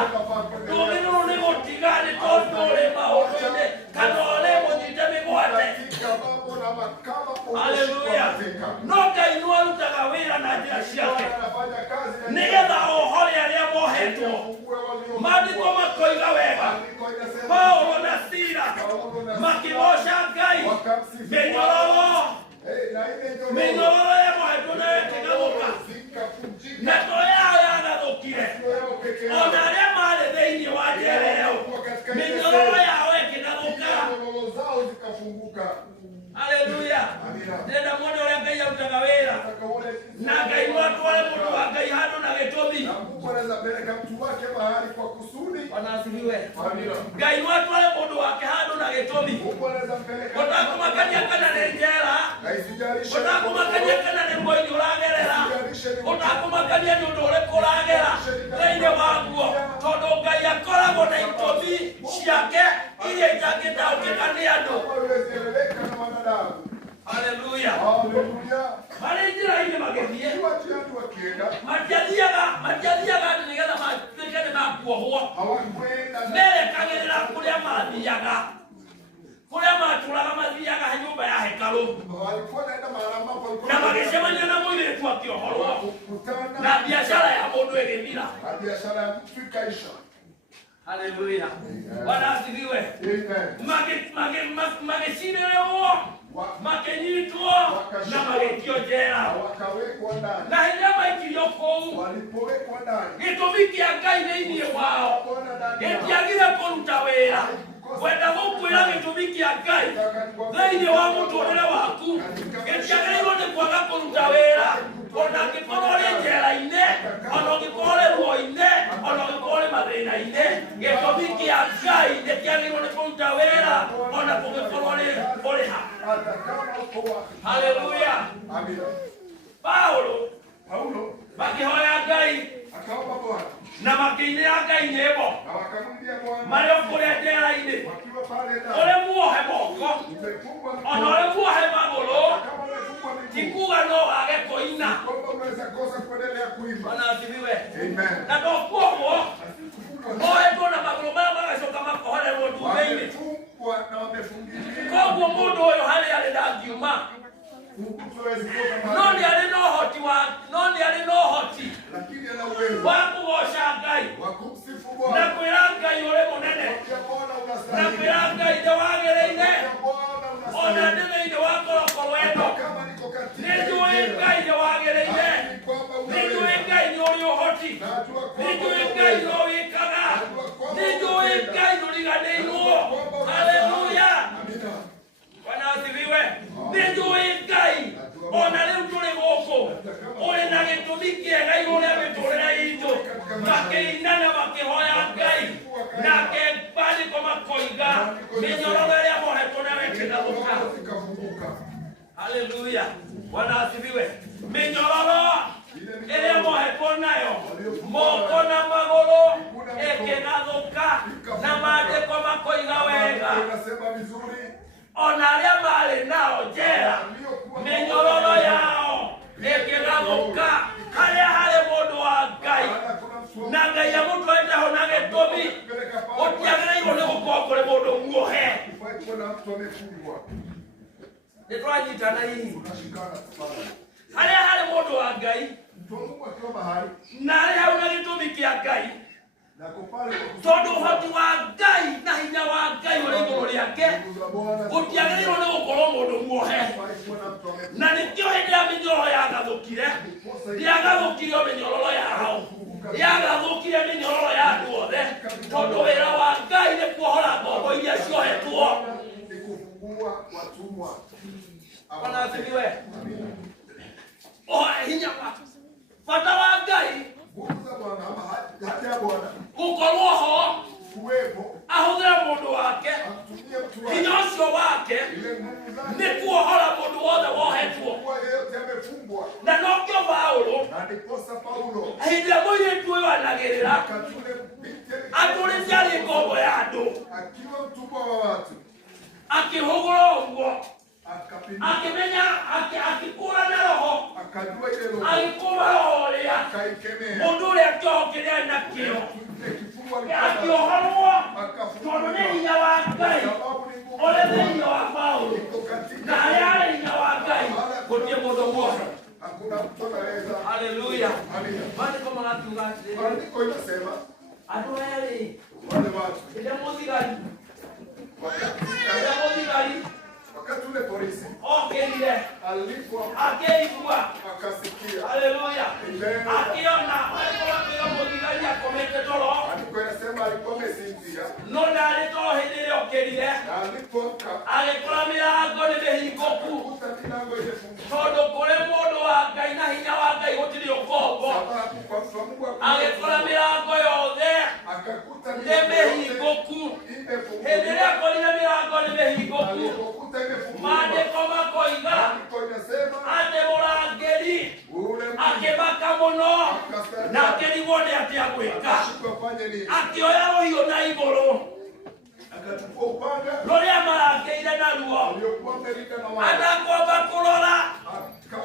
ndwagĩrĩirwo nĩ gũtiga nĩ tondũ ũrĩ maũndũ-inĩ kana ũrĩ mũnyite mĩgwate katika mambo na makama haleluya no Ngai nĩ arutaga wĩra njĩra ciake nĩgetha ohore arĩa mohetwo. Maandĩko makoiga wega Paulo na Sila makĩgoca Ngai mĩnyororo ya mohetwo nayo ĩkĩgarũrũka na ngoro yao yagathũkire. Ona arĩa marĩ thĩinĩ wa njera ĩyo mĩnyororo yao ĩkĩgarũrũka. Haleluya. Ndĩrenda muone ũrĩa Ngai arutaga wĩra na Ngai no atware mũndũ wa Ngai handũ na gĩtũmi. Ngai no atware mũndũ wake handũ na gĩtũmi. Ũtakũmakania kana nĩ njera, ũtakũmakania kana nĩ mũini ũragerera, ũtakũmakania nĩ ũndũ ũrĩkũ ũragera thĩinĩ waguo, tondũ Ngai akoragwo na itũmi ciake iria itangĩtaũkĩka nĩ andũ. Haleluya. Marĩ njĩra-inĩ magĩthiĩ matiathiaga atĩ nĩgetha matuĩke nĩ makuohwo, merekagĩrĩra kũrĩa mathiaga, kũrĩa matũraga mathiaga nyũmba ya hekarũ, na magĩcemania na mũirĩtu akĩohorwo na biacara ya mũndũ ĩgĩthira. Haleluya. Bwana asifiwe. Magĩcinĩrĩrwo, makĩnyitwo na magĩikio njera, na hĩndĩ maikirio kũu gĩtũmi kĩa Ngai thĩinĩ wao gĩtiagire kũruta wĩra. Kwenda gũkwĩra gĩtũmi kĩa Ngai thĩinĩ wa mũtũũrĩre waku gĩtiagĩrĩirwo nĩ kwaga kũruta wĩra. Ona ũngĩkorwo ũrĩ njera-inĩ, ona ũngĩkorwo ũrĩ ruo-inĩ, ona ũngĩkorwo ũrĩ mathĩna-inĩ, gĩtũmi kĩa Ngai gĩtiagĩrĩirwo nĩ kũruta wĩra ona kũngĩkorwo ũrĩ ha. Haleluya. Paulo makĩhoya Ngai na makĩinĩra Ngai nyĩmbo marĩ o kũrĩa njera-inĩ, ũrĩ muohe moko ona ũrĩ muohe magũrũ, ti kuga no wage kũina. Bwana asifiwe. Na ndokuohwo mohetwo na magũrũ marĩa magacoka makohorerwo ndume-inĩ. Koguo mũndũ ũyũ harĩa arĩ ndangiuma, no nĩ arĩ na ũhoti wa kũgoca Ngai na kwĩra Ngai ũrĩ mũnene, na kwĩra Ngai nĩ wagĩrĩire. Ona ndĩ thĩinĩ wa korokoro ĩno nĩnjũĩ Ngai nĩ wagĩrĩire, nĩnjũĩ Ngai nĩ ũrĩ ũhoti, nĩnjũĩ Ngai nĩ wĩkaga, nĩnjũĩ Ngai ndũriganĩirwo. Haleluya. Bwana asifiwe. Nĩnjũĩ Ngai ona rĩu tũrĩ gũkũ ũrĩ na gĩtũmi kĩega igũrũ rĩa mĩtũũrĩre itũ, makĩinana makĩhoya Ngai, nake maandĩko makoiga mĩnyororo ĩrĩa mohetwo nayo ĩkĩgarũrũka. Haleluya. Bwana asifiwe. Mĩnyororo ĩrĩa mohetwo nayo moko na magũrũ ĩkĩgarũrũka, na maandĩko makoiga wega ona arĩa marĩ nao njera mĩnyororo yao ĩkĩgarũrũka. Harĩa harĩ mũndũ wa Ngai na Ngai amũtwarĩte ho na gĩtũmi, gũtiagĩrĩirwo nĩ gũkorwo kũrĩ mũndũ muohe. Nĩtwanyitana hihi harĩa harĩ mũndũ wa Ngai na harĩ hau na gĩtũmi kĩa Ngai, tondũ ũhoti wa Ngai na hinya wa Ngai ũrĩ igũrũ rĩake gũtiagĩrĩirwo nĩ gũkorwo mũndũ muohe. Na nĩkĩo hĩndĩ ya mĩnyororo yagathũkire, ndiagathũkirio mĩnyororo yao, yagathũkire mĩnyororo ya andũ othe, tondũ wĩra wa Ngai nĩ kuohora ngombo iria ciohetwo. Bwana asifiwe. Hinya bata wa Ngai gũkorwo ho ahũthĩra mũndũ wake, hinya ũcio wake nĩ kuohora mũndũ wothe wohetwo. Na nokĩo Paulo hĩndĩ ĩrĩa mũirĩtu ũyũ anagĩrĩra atũrĩte arĩ ngombo ya andũ, akĩhũgũra ũguo, akimenya akikũrana roho, agĩkũma ũrĩa mũndũ ũrĩa kĩoho kĩrĩa nakĩo akĩohorwo, tondũ nĩ hinya wa Ngai ũrĩ thĩinĩ wa Paulo, na harĩa harĩ hinya wa Ngai gũtirĩ mũndũ muohe. Hakuna mtu anaweza. Haleluya. Amina. Maandiko manatugaje? Maandiko inasema Adwali. wale watu Ile muzikali. Wakati ule polisi okelile alipo akeigua akasikia. Haleluya. Amen. Akiona alikuwa kwa muzikali akomete tolo. Alikuwa anasema alikuwa amesinzia. Nona alitoa hidile okelile. Alipoka alikuwa milango nimehikoku. kuta milango imefunguka. Todo kole modo wa gaina hinya wa gai hotili okobo. Sababu kwa Mungu alikuwa milango yothe akakuta nimehikoku. imefunguka. Endelea kulia milango nimehikoku. Alipokuta imefunguka. Mande koma koiga. Maandiko inasema ate mulangeri ule akebaka muno nakeri wone ati agwika akafanya nini? akioya rohio na iguru Akachukua upanga roria marangeire naruo aliokuwa amelika na wale adakwamba kurora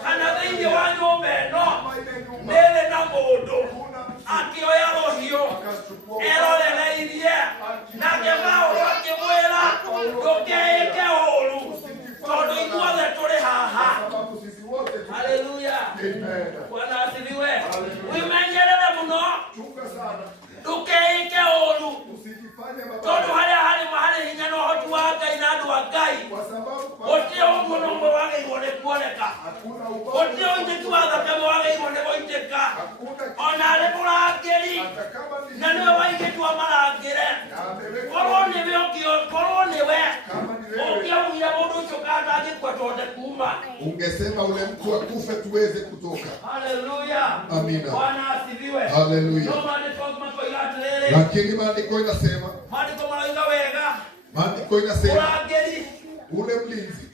kana thiini wa nyumba ĩno nĩrĩ na mũndũ akioya rohio erorereirie nake Paulo akĩmwĩra ndũkeĩke ũũru tondũ ithuothe tũrĩ haha. Haleluya. Bwana asifiwe. Wimenyerere muno ndũkeĩke ũũru tondũ harĩ hinya na ũhoti wa Ngai na andũ a Ngai gũtirĩ ũguo ũmwe wagĩrĩirwo nĩ kuoneka, gũtirĩ ũitĩki wa thakame wagĩrĩirwo nĩ gũitĩka ona arĩ mũrangĩri na nĩwe waigĩtwo marangĩre. Korwo nĩwe ũngĩaugire mũndũ ũcio kana angĩkua twothe kuma. Ungesema ule mtu akufe tuweze kutoka. Haleluya. Amina. Bwana asifiwe. Haleluya. Lakini maandiko inasema urangeri ule mlinzi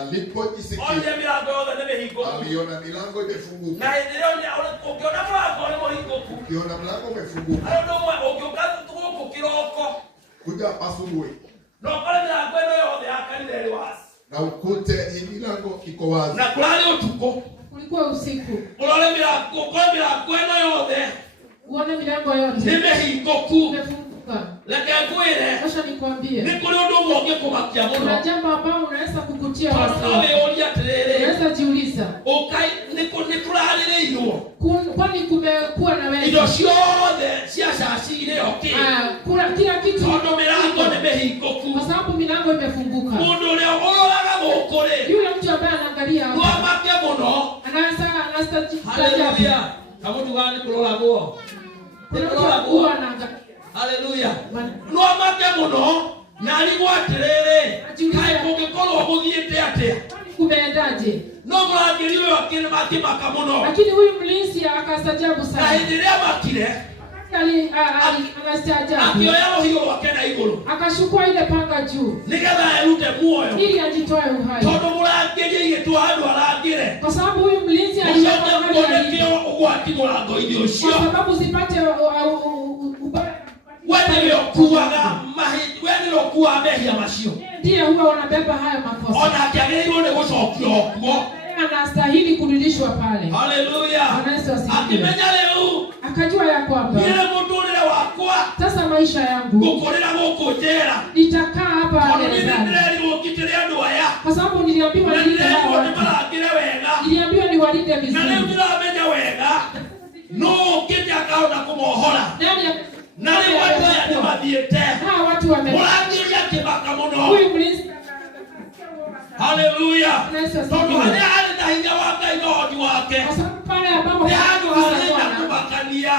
alipojisikia aliona milango imefunguka. Ukiona mlango umefunguka kuja asubuhi na ukute hii milango iko wazi. Na kulale utuko. Kulikuwa usiku. Ulole milango yote. Uone milango yote. Nimehikoku. Imefunguka. Lekekwire. Acha nikwambie. Nikuli ndo mwoge kumakia muno. Kuna jambo ambalo unaweza kukutia wasiwasi. Wewe ulia telele. Unaweza jiuliza. Ukai nikulale hiyo. Kwani kumekuwa na wewe. Ndio siode, siasa ile okay. Kuna kila kitu. Ndo milango nimehikoku. Kwa sababu milango imefunguka. Mundu leo oloraga gukuri. Yule mtu ambaye anaangalia hapo. Mwamake muno. Anaweza Haleluya. Kama tugani kulora guo. Kulora guo anaangalia. Haleluya. Mwamake muno. Nani gwatirere. Kai kungikorwo guthiete atia. Kumeendaje? No murangiriwe wakini makimaka muno. Lakini huyu mlinzi akastajabu sana. Na hindiria makire. Anastaajabu. Akioya rohio wake na iguru. Akashukua ile panga juu. Nigetha erute muoyo. Ili ajitoe uhai. Tondu murangiri yitwa andu arangire. Kwa sababu huyu mlinzi alishakio ugwati murango-ini ucio. Kwa sababu zipate wewe kuwaga wewe kuwa mehia macio. Ndiye huwa wanabeba haya makosa. Ona akiagĩrĩirwo nĩ gũcokio kuo. Anastahili kurudishwa pale. Haleluya. Akimenya rĩu akajua ya kwamba ile mũtũrĩre wakwa sasa maisha yangu ngũkũrĩra gũkũ njera nitakaa hapa gerezani. Kwa sababu niliambiwa nilinde hawa watu. Niliambiwa niwalinde vizuri. Na leo tunamenya wega no kĩrĩa kaona kũmohora. Nani watu ya ni mathiete. Hawa watu murangiria kĩmaka mũno. Huyu mlinzi. Haleluya. Tondu harĩa arĩ na hinya wa Ngai na ũhoti wake. Kwa sababu pale ambapo handũ harĩa kũmakania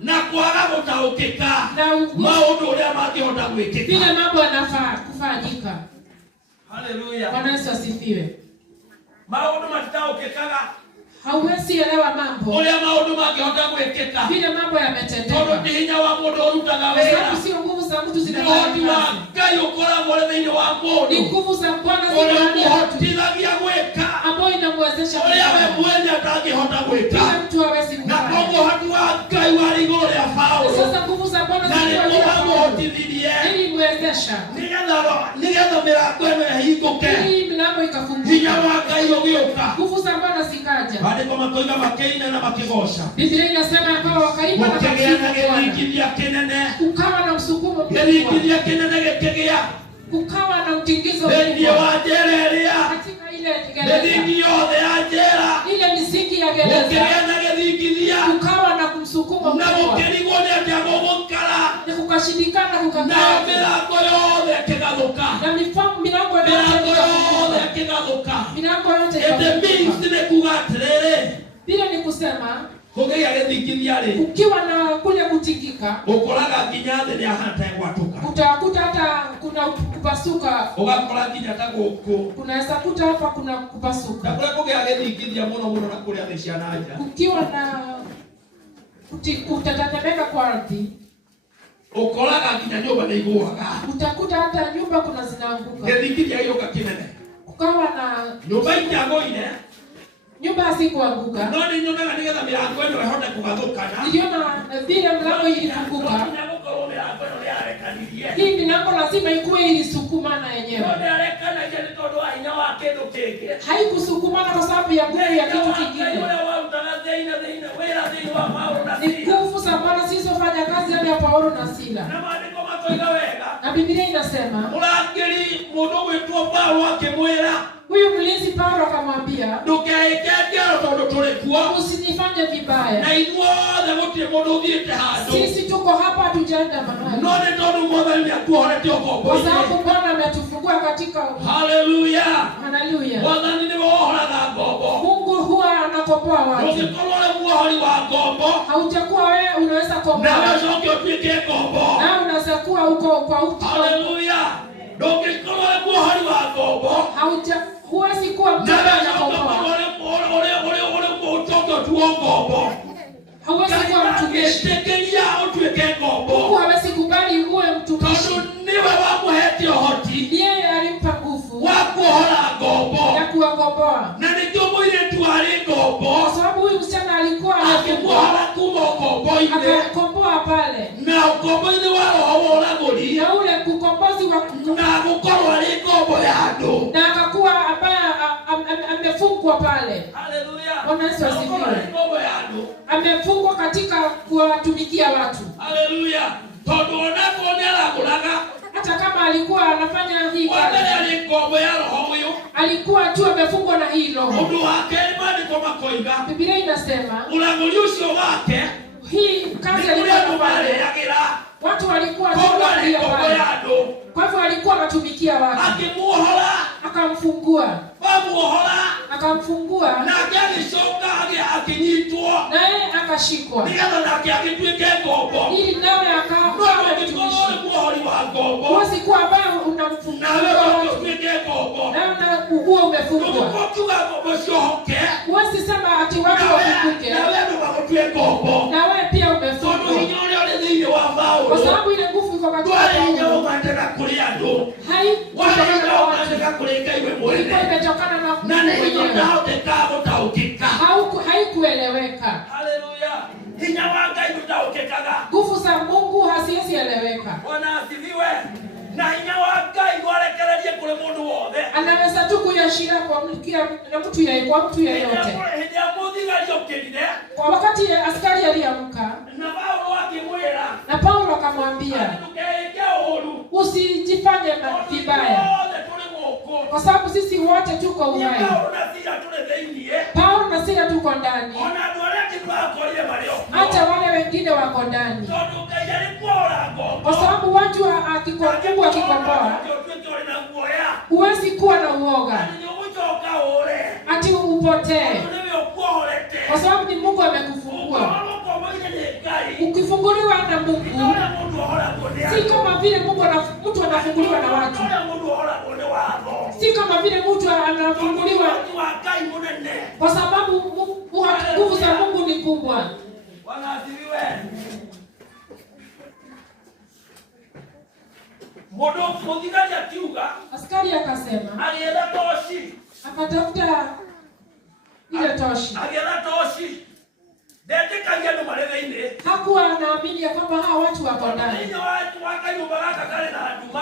na kwaga gũtaũkĩka maũndũ ũrĩa mangĩhota gwĩkĩka. Vile mambo yanafaa kufanyika. Haleluya. Bwana Yesu asifiwe. Maũndũ matitaũkĩkaga. Hauwezi elewa mambo. Ule maũndũ mangĩhota gwĩkĩka. Vile mambo yametendeka. Tondũ ni hinya wa mũndũ ũrutaga wĩra. Sio nguvu za mtu zinafanya kazi. Ngai ũkoragwo thĩinĩ wa mũndũ. Ni nguvu za Bwana zinahotithagia gwĩka. Ambayo inamwezesha kufanya. Ule we mwenye atangĩhota gwĩka. Kila mtu hawezi kufanya. Na kwa ũhoti wa Ngai warĩ igũrũ rĩa Paulo. Sasa nguvu za Bwana zinamũhotithirie. Ili mwezesha. Nigetha mĩrango ĩno ĩhingũke. Ili milango ikafunguka. Hinya wa Ngai ũgĩũka. Nguvu za Bwana zikaja. Maandiko makoiga makeina na makigoca. Biblia inasema kwamba wakaimba na kusifu. Kukawa na msukumo mkubwa. Kukawa na mtingizo mkubwa. katika ile gereza. kubwa na gukirigwo ni atia gugukara na kukashindikana na kukakaa milango yothe kigathuka na milango yote kigathuka. milango yote It means ni kuga atiriri bila ni kusema kugia githingithia ri ukiwa na kule kutikika ukoraga nginya thi ni ahata gwatuka utakuta hata kuna kupasuka ugakora nginya ta guku kunaweza kuta hapa kuna kupasuka na kule kugia githingithia muno na kuria thi cia nanja ukiwa na utatetemeka kwa ardhi ukoraga nginya nyumba ni iguaga utakuta hata nyumba kuna zinaanguka githingithia yoka kinene ukawa na nyumba itagoine nyumba hasikuanguka no ni nyonaga nigetha milango ino ihote kugathukana niliona vile mlango ilifunguka hii milango lazima ikuwe ilisukumana yenyewe haikusukumana kwa sababu ya nguvu ya kitu kingine ni nguvu za Bwana zilizofanya kazi ya Paulo na Sila na Biblia inasema mulangiri mundu gwitwo Paulo akimwira huyu mlinzi Paulo akamwambia ndukeekengero tondu turi kuo usinifanye vibaya na inyuothe gutiri mundu uthiite handu sisi tuko hapa tujaenda mahali no ni tondu mwathani niatuhorete ukombo kwa sababu Bwana ametufungua katika haleluya haleluya mwathani ni wohoraga ngombo Mungu huwa anakomboa watu ukikorwo uri muohori wa ngombo hautakuwa wewe unaweza na komboa wecoke utuike ngombo na unaweza kuwa uko kwa utu haleluya ndugikorwo uri muohori wa ngombo huwezi kuwa mtu anakomboa hauwezi kuwa mtumishi Mungu hawezi kubali uwe mtumishi yeye alimpa nguvu ya kuwakomboa kwa sababu huyu msichana alikuwa akakomboa pale na ule kukombozi wa na akakuwa ambaye amefungwa pale. Bwana Yesu asifiwe. Amefungwa katika kuwatumikia watu. Haleluya. Tondu onako ni araguraga hata kama alikuwa anafanya hii alikuwa tu amefungwa na hii roho. Biblia inasema hii kazi alifanya watu walikuwa kwa hivyo alikuwa anatumikia watu akamfungua na yeye akashikwa ili nawe akawa huwezi kuwa ambaye unamfungua na kuwa umefungwa huwezi sema ati watu wafunguke na wewe pia umefungwa kwa sababu ile nguvu iko katika imetokana na haikueleweka. Nguvu za Mungu haziwezi eleweka. Anaweza tu kuyashira kwa mtu yeyote. Kwa wakati askari aliamka na Paulo akamwambia usijifanye vibaya kwa sababu sisi wote tuko uhai. Paulo na Sila tuko ndani, hata wale wengine wako ndani, kwa sababu watu akikomboa huwezi kuwa na uoga ati upotee, kwa sababu ni Mungu amekufungua. Ukifunguliwa na Mungu si kama vile mtu anafunguliwa na watu, si kama vile mtu anafunguliwa, kwa sababu nguvu za Mungu ni kubwa. Askari akasema akatafuta ile toshi. Hakuwa anaamini ya kwamba hawa watu wako ndani,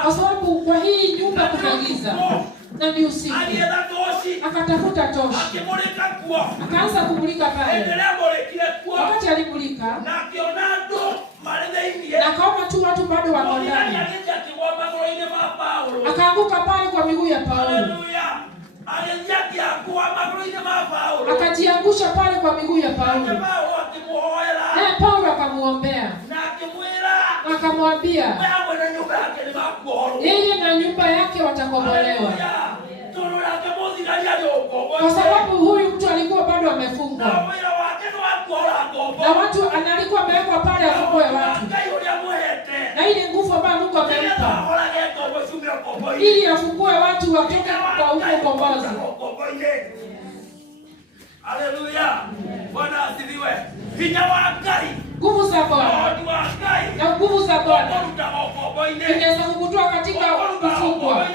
kwa sababu kwa hii nyumba kuna giza na ni usiku. Akatafuta toshi, akaanza kumulika pale. Wakati alimulika na akaona tu watu bado wako ndani, akaanguka pale kwa miguu ya Paulo, akajiangusha pale kwa miguu ya Paulo. Paulo akamuombea. Na akimwira. Akamwambia. Wewe na nyumba yake ni makuhoro. Yeye na nyumba yake watakombolewa. Kwa sababu huyu mtu alikuwa bado amefungwa. Na watu analikuwa amewekwa pale afungwe watu. Na ile nguvu ambayo Mungu amempa ili afungue watu watoke kwa huko ukombozi. Haleluya. Bwana asifiwe. Hinya wa Ngai. Nguvu za Bwana. Na nguvu za Bwana. Inaweza kukutoa katika kufungwa.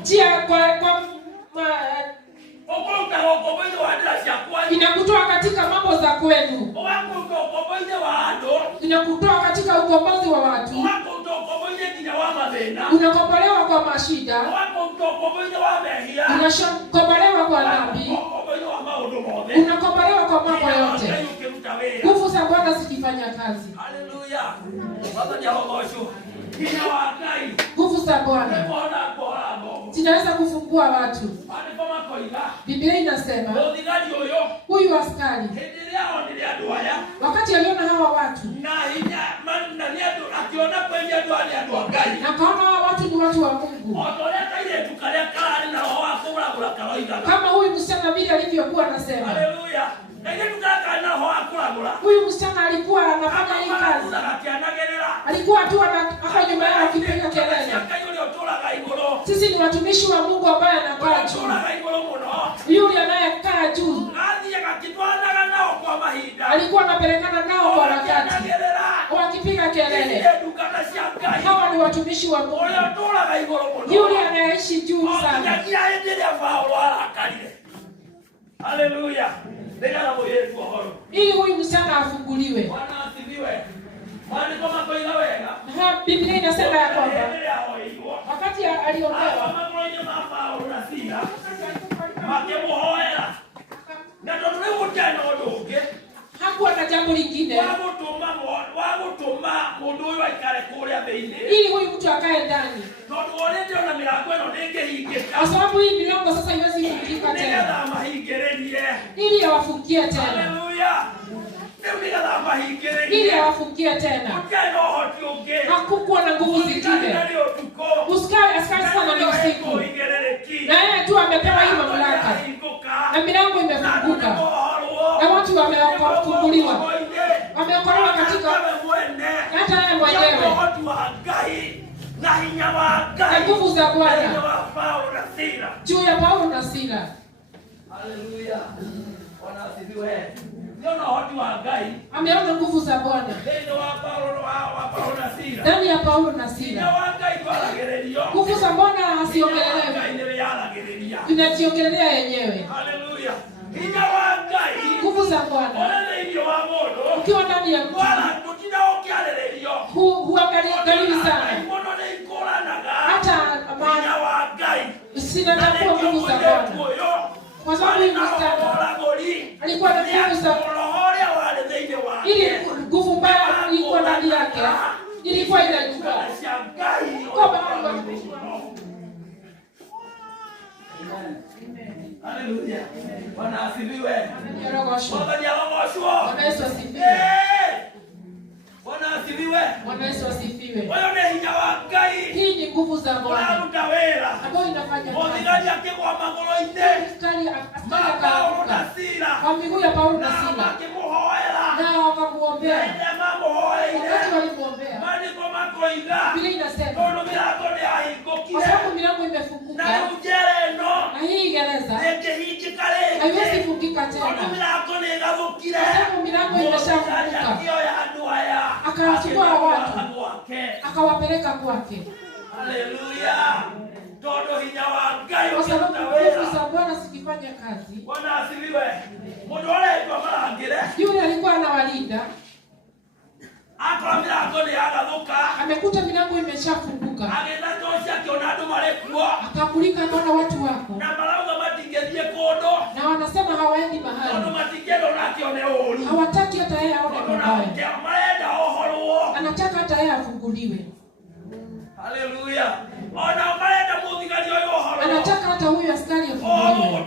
Njia inakutoa katika mambo za kwenu. Inakutoa katika ukombozi wa watu. Unakombolewa kwa mashida. Unakombolewa kwa dhambi. Unakombolewa kwa mambo yote. Nguvu za Bwana zikifanya kazi. Haleluya. Baba Jehova. Nguvu za Bwana zinaweza kufungua watu. Biblia inasema huyu askari wakati aliona hawa watu akaona hawa watu ni watu wa Mungu, kama huyu msichana vile alivyokuwa anasema. Huyu msichana alikuwa anafanya hii kazi, alikuwa tu hapa nyuma yao akipiga kelele. Sisi ni watumishi wa Mungu ambaye anakaa juu. Yule anayekaa juu alikuwa anapelekana nao kwa wakati, wakipiga kelele. Hawa ni watumishi wa Mungu. Yule anayeishi juu sana. Haleluya. Ili huyu msichana afunguliwe. Bwana asifiwe. Maana kama kwa ile wega. Biblia inasema ya kwamba wakati aliondoka hakuwa na jambo lingine ili huyu mtu akae ndani, kwa sababu hii milango sasa iwezi kufungika tena, ili awafungie tena, ili awafungie tena. Hakukuwa na nguvu zingine. Askari sana ni usiku, na yeye tu amepewa hii mamlaka, na milango imefunguka, na watu wamefunguliwa, wameokolewa katika hata yeye mwenyewe na nguvu za Bwana juu ya Paulo na Sila. Haleluya. Bwana asifiwe. Ameona nguvu za Bwana ndani ya Paulo na Sila. Nguvu za Bwana hasiongelelewi, inajiongelea yenyewe. Haleluya. Nguvu za Bwana ukiwa ndani ya mtu huangaliwi sana, hata sinatambua nguvu za Bwana, kwa sababu hii msichana alikuwa na nguvu za ili nguvu mbaya ilikuwa ndani yake, ilikuwa inajua kwa Bwana. Haleluya. Bwana asifiwe. Bwana Yesu asifiwe. Bwana asifiwe. Bwana Yesu asifiwe. Hii ni nguvu za Bwana ambayo inafanya kazi. Askari akaanguka kwa miguu ya Paulo na Sila, na wakamuombea. Wakati walimuombea, Biblia inasema kwa sababu milango imefunguka, na hii gereza haiwezi kufungika tena, kwa sababu milango imeshafunguka. Akawachukua watu akawapeleka kwake. Haleluya. Kwa sababu nguvu za Bwana zikifanya kazi. Bwana asifiwe. Yule alikuwa anawalinda, amekuta milango imeshafunguka, akakulika akaona watu wako na wanasema hawaendi mahali, hawataki hata yeye aone mabaya, anataka hata yeye afunguliwe. Haleluya. Anataka hata huyu askari afunguliwe.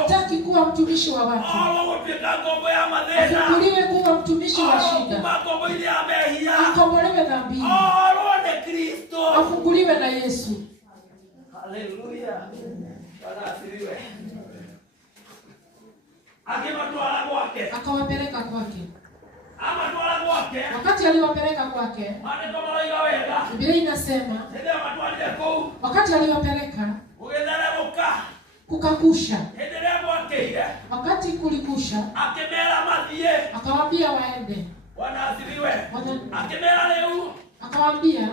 Hataki kuwa kuwa mtumishi wa watu. Afunguliwe kuwa mtumishi wa shida. Akombolewe dhambi. Afunguliwe na Yesu. Haleluya. Bwana asifiwe. Akimatwala kwake. Akawapeleka kwake. Amatwala kwake. Wakati aliwapeleka kwake, Biblia inasema wakati aliwapeleka kukakusha. Wakati kulikusha, akawaambia waende. Bwana asifiwe. Akemera leo. Akawaambia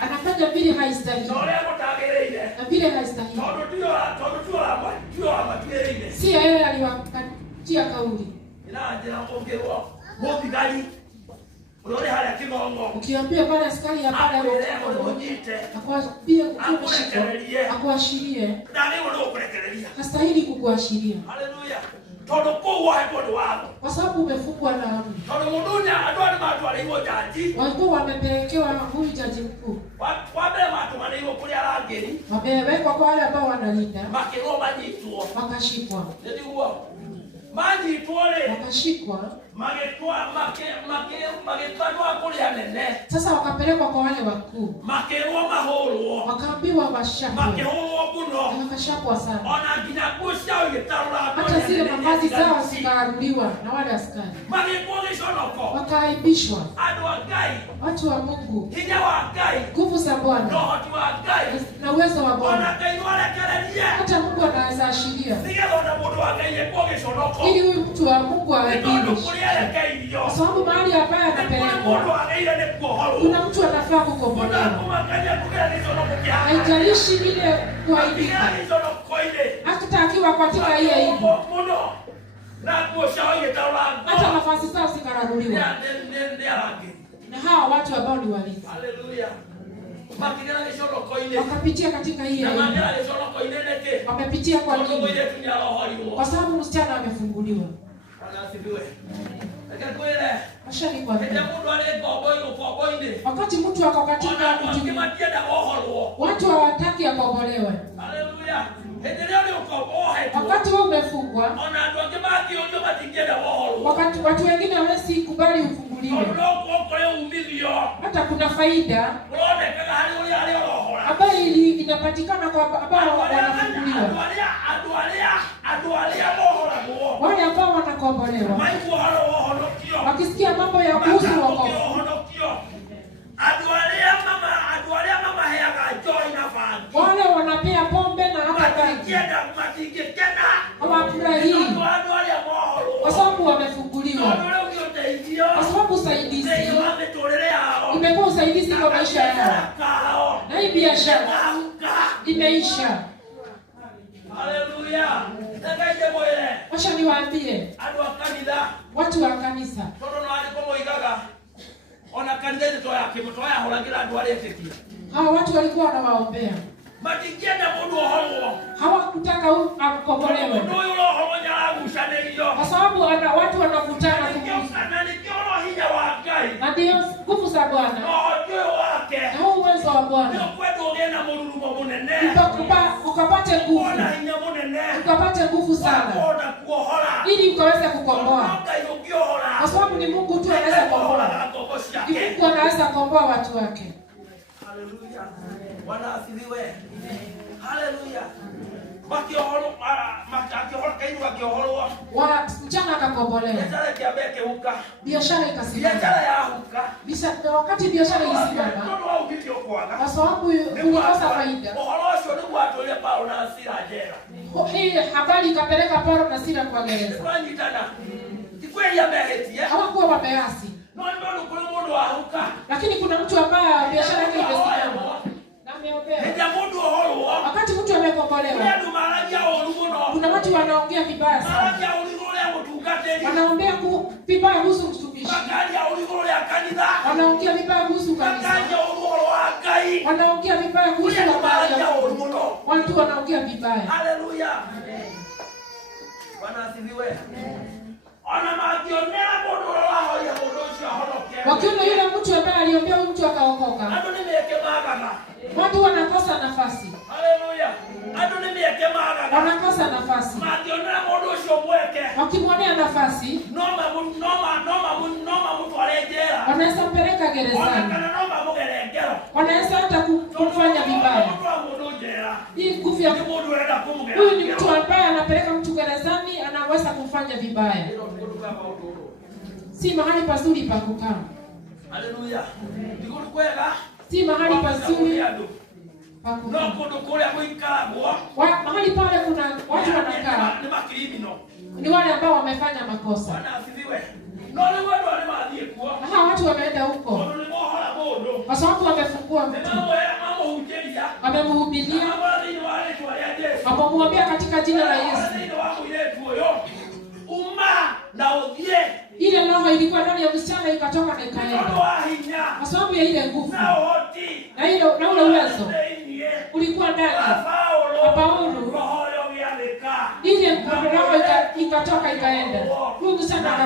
anafanya vile haistahili. Na vile haistahili. Si yeye aliwakatia kauli. Ukiambia pale askari ya pale akwambia kukushika, akuashirie. Hastahili kukuashiria. Haleluya. Kwa sababu umefungwa na amri. Walikuwa wamepelekewa huyu jaji mkuu. Wamewekwa kwa wale ambao wanalinda. Wakashikwa. Wakashikwa. Sasa wakapelekwa kwa wale wakuu. Wakaambiwa washapwe. Wakashapwa sana. Hata zile mavazi zao zikaaruliwa na wale askari. Wakaaibishwa. Watu wa Mungu. Nguvu za Bwana na uwezo wa Bwana. Hata Mungu anaweza ashiria ili huyu mtu wa Mungu aadhibiwe. Kwa sababu mahali ambaye anapelekwa kuna mtu anafaa kukombolewa. Haijalishi ile kuaibika. Hata akiwa katika hii aibu, hata nafasi zao zikararuliwa na hawa watu ambao ni walinzi. Haleluya. Wakapitia katika hii aibu. Wamepitia kwa nini? Kwa sababu msichana amefunguliwa. Wakati mtu ako katika watu hawataki akombolewe. Wakati wewe umefungwa, wakati watu wengine hawezi kubali ufunguliwe. Hata kuna faida ambayo inapatikana kwa ambao wanafunguliwa. Wale ambao wanakombolewa wakisikia mambo ya kuhusu wokovu, wale wanapea pombe na hata bangi, hawafurahii kwa sababu wamefunguliwa. Kwa sababu usaidizi imekuwa usaidizi kwa maisha yao, na hii biashara imeisha. Haleluya. Wacha niwaambie watu wa kanisa, hawa watu walikuwa wanawaombea. Hawakutaka akombolewe kwa sababu watu wanakutana na ndio nguvu za Bwana na uwezo wa Bwana ukapate nguvu, ukapate nguvu sana ili ukaweze kukomboa, kwa sababu ni Mungu tu anaweza kukomboa. Mungu anaweza kukomboa watu wake. Haleluya. Bwana asifiwe. Haleluya. Mchana akakombolewa. Biashara ikasimama. Wakati biashara ilisimama, kwa sababu ulikosa faida, hii habari ikapeleka Paulo na Sila kwa gereza. Hawakuwa wameasi, lakini kuna mtu ambaye biashara yake imesimama. Wakati mtu amekombolewa, kuna watu wanaongea vibaya sana. Wanaongea vibaya kuhusu mtumishi. Wanaongea vibaya kuhusu kanisa. Wanaongea vibaya kuhusu watu, wanaongea vibaya. Haleluya. Bwana asifiwe. Wakiona yule mtu ambaye aliombea huyu mtu akaokoka, watu wanakosa nafasi. Haleluya. gerezani. Wanaweza hata kumfanya vibaya. Hii nguvu ya huyu ni mtu ambaye anapeleka mtu gerezani, anaweza kumfanya vibaya. Si mahali pazuri pa kukaa. Haleluya. Si mahali pazuri pa kukaa. Mahali pale kuna watu wanakaa ni wale ambao wamefanya makosa. Watu wameenda huko kwa sababu wamefungua mtu, wamemhubiria, wamemwambia katika jina la Yesu. Ile roho ilikuwa ndani ya msichana ikatoka na ikaenda kwa sababu ya ile nguvu na ule uwezo ulikuwa ndani ya Paulo. Ile roho ikatoka ikaenda, huyu msichana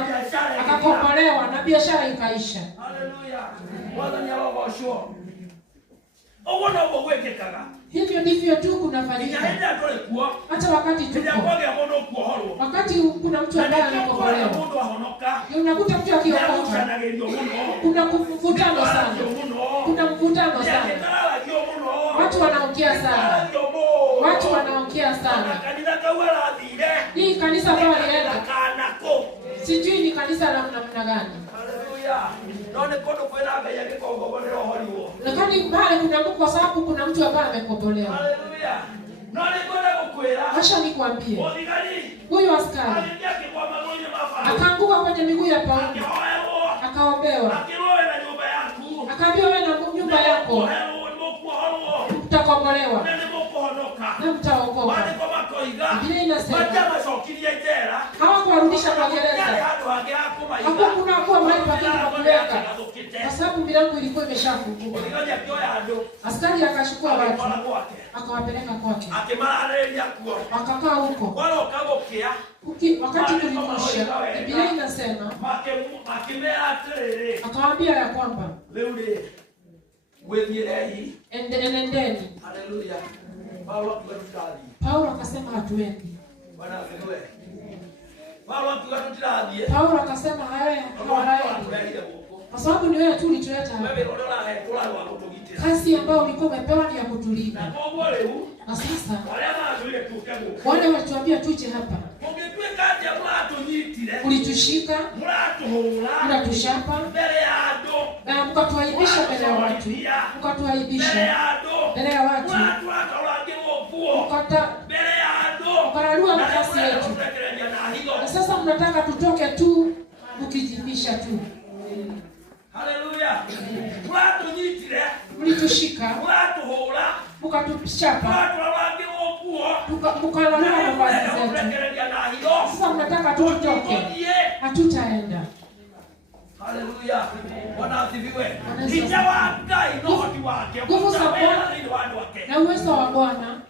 akakombolewa na biashara ikaisha. Haleluya. Bwana ni roho. Uona ubwekekaga. Hivyo ndivyo tu kunafanyika. Hata wakati tuko. Wakati kuna mtu ambaye anakombolewa. Unakuta mtu akiokoka. Kuna mvutano sana. Kuna mvutano sana. Watu wanaongea sana. Watu wanaongea sana. Hii kanisa ambalo lienda. Sijui ni kanisa la namna gani. Lakini pale kuna mtu, kwa sababu kuna mtu ambaye amekombolewa. Acha nikwambie. Huyu askari akaanguka kwenye miguu ya Paulo. Akaombewa. Akaambiwa wewe na nyumba yako mtakombolewa na mtaokoka. Biblia inasema hawakuwarudisha kwa gereza. Hakuna kuwa mahali pakiti pa kuweka kwa sababu milango ilikuwa imeshafunguka. Askari akachukua watu akawapeleka kwake. Akakaa huko. Wakati kulikusha, Biblia inasema akawaambia ya kwamba endeni. Haleluya. Paulo akasema hatuendi. Bwana asifiwe. Paulo akasema hawaendi. Kwa sababu ni wewe tu ulituleta hapa. Kazi ambayo ulikuwa umepewa ni ya kutulinda. Na sasa wale walituambia tuje hapa. Ulitushika, unatushapa, na mkatuaibisha mbele ya watu. Mkatuaibisha mbele ya watu. Mkararua nafasi yetu. Na sasa mnataka tutoke tu, mkijimisha tu. Haleluya. Mlitushika, mkatuchapa, mkararua nafasi zetu. Sasa mnataka tutoke, hatutaenda. Haleluya. Bwana asifiwe. Nguvu za Bwana na uwezo wa Bwana.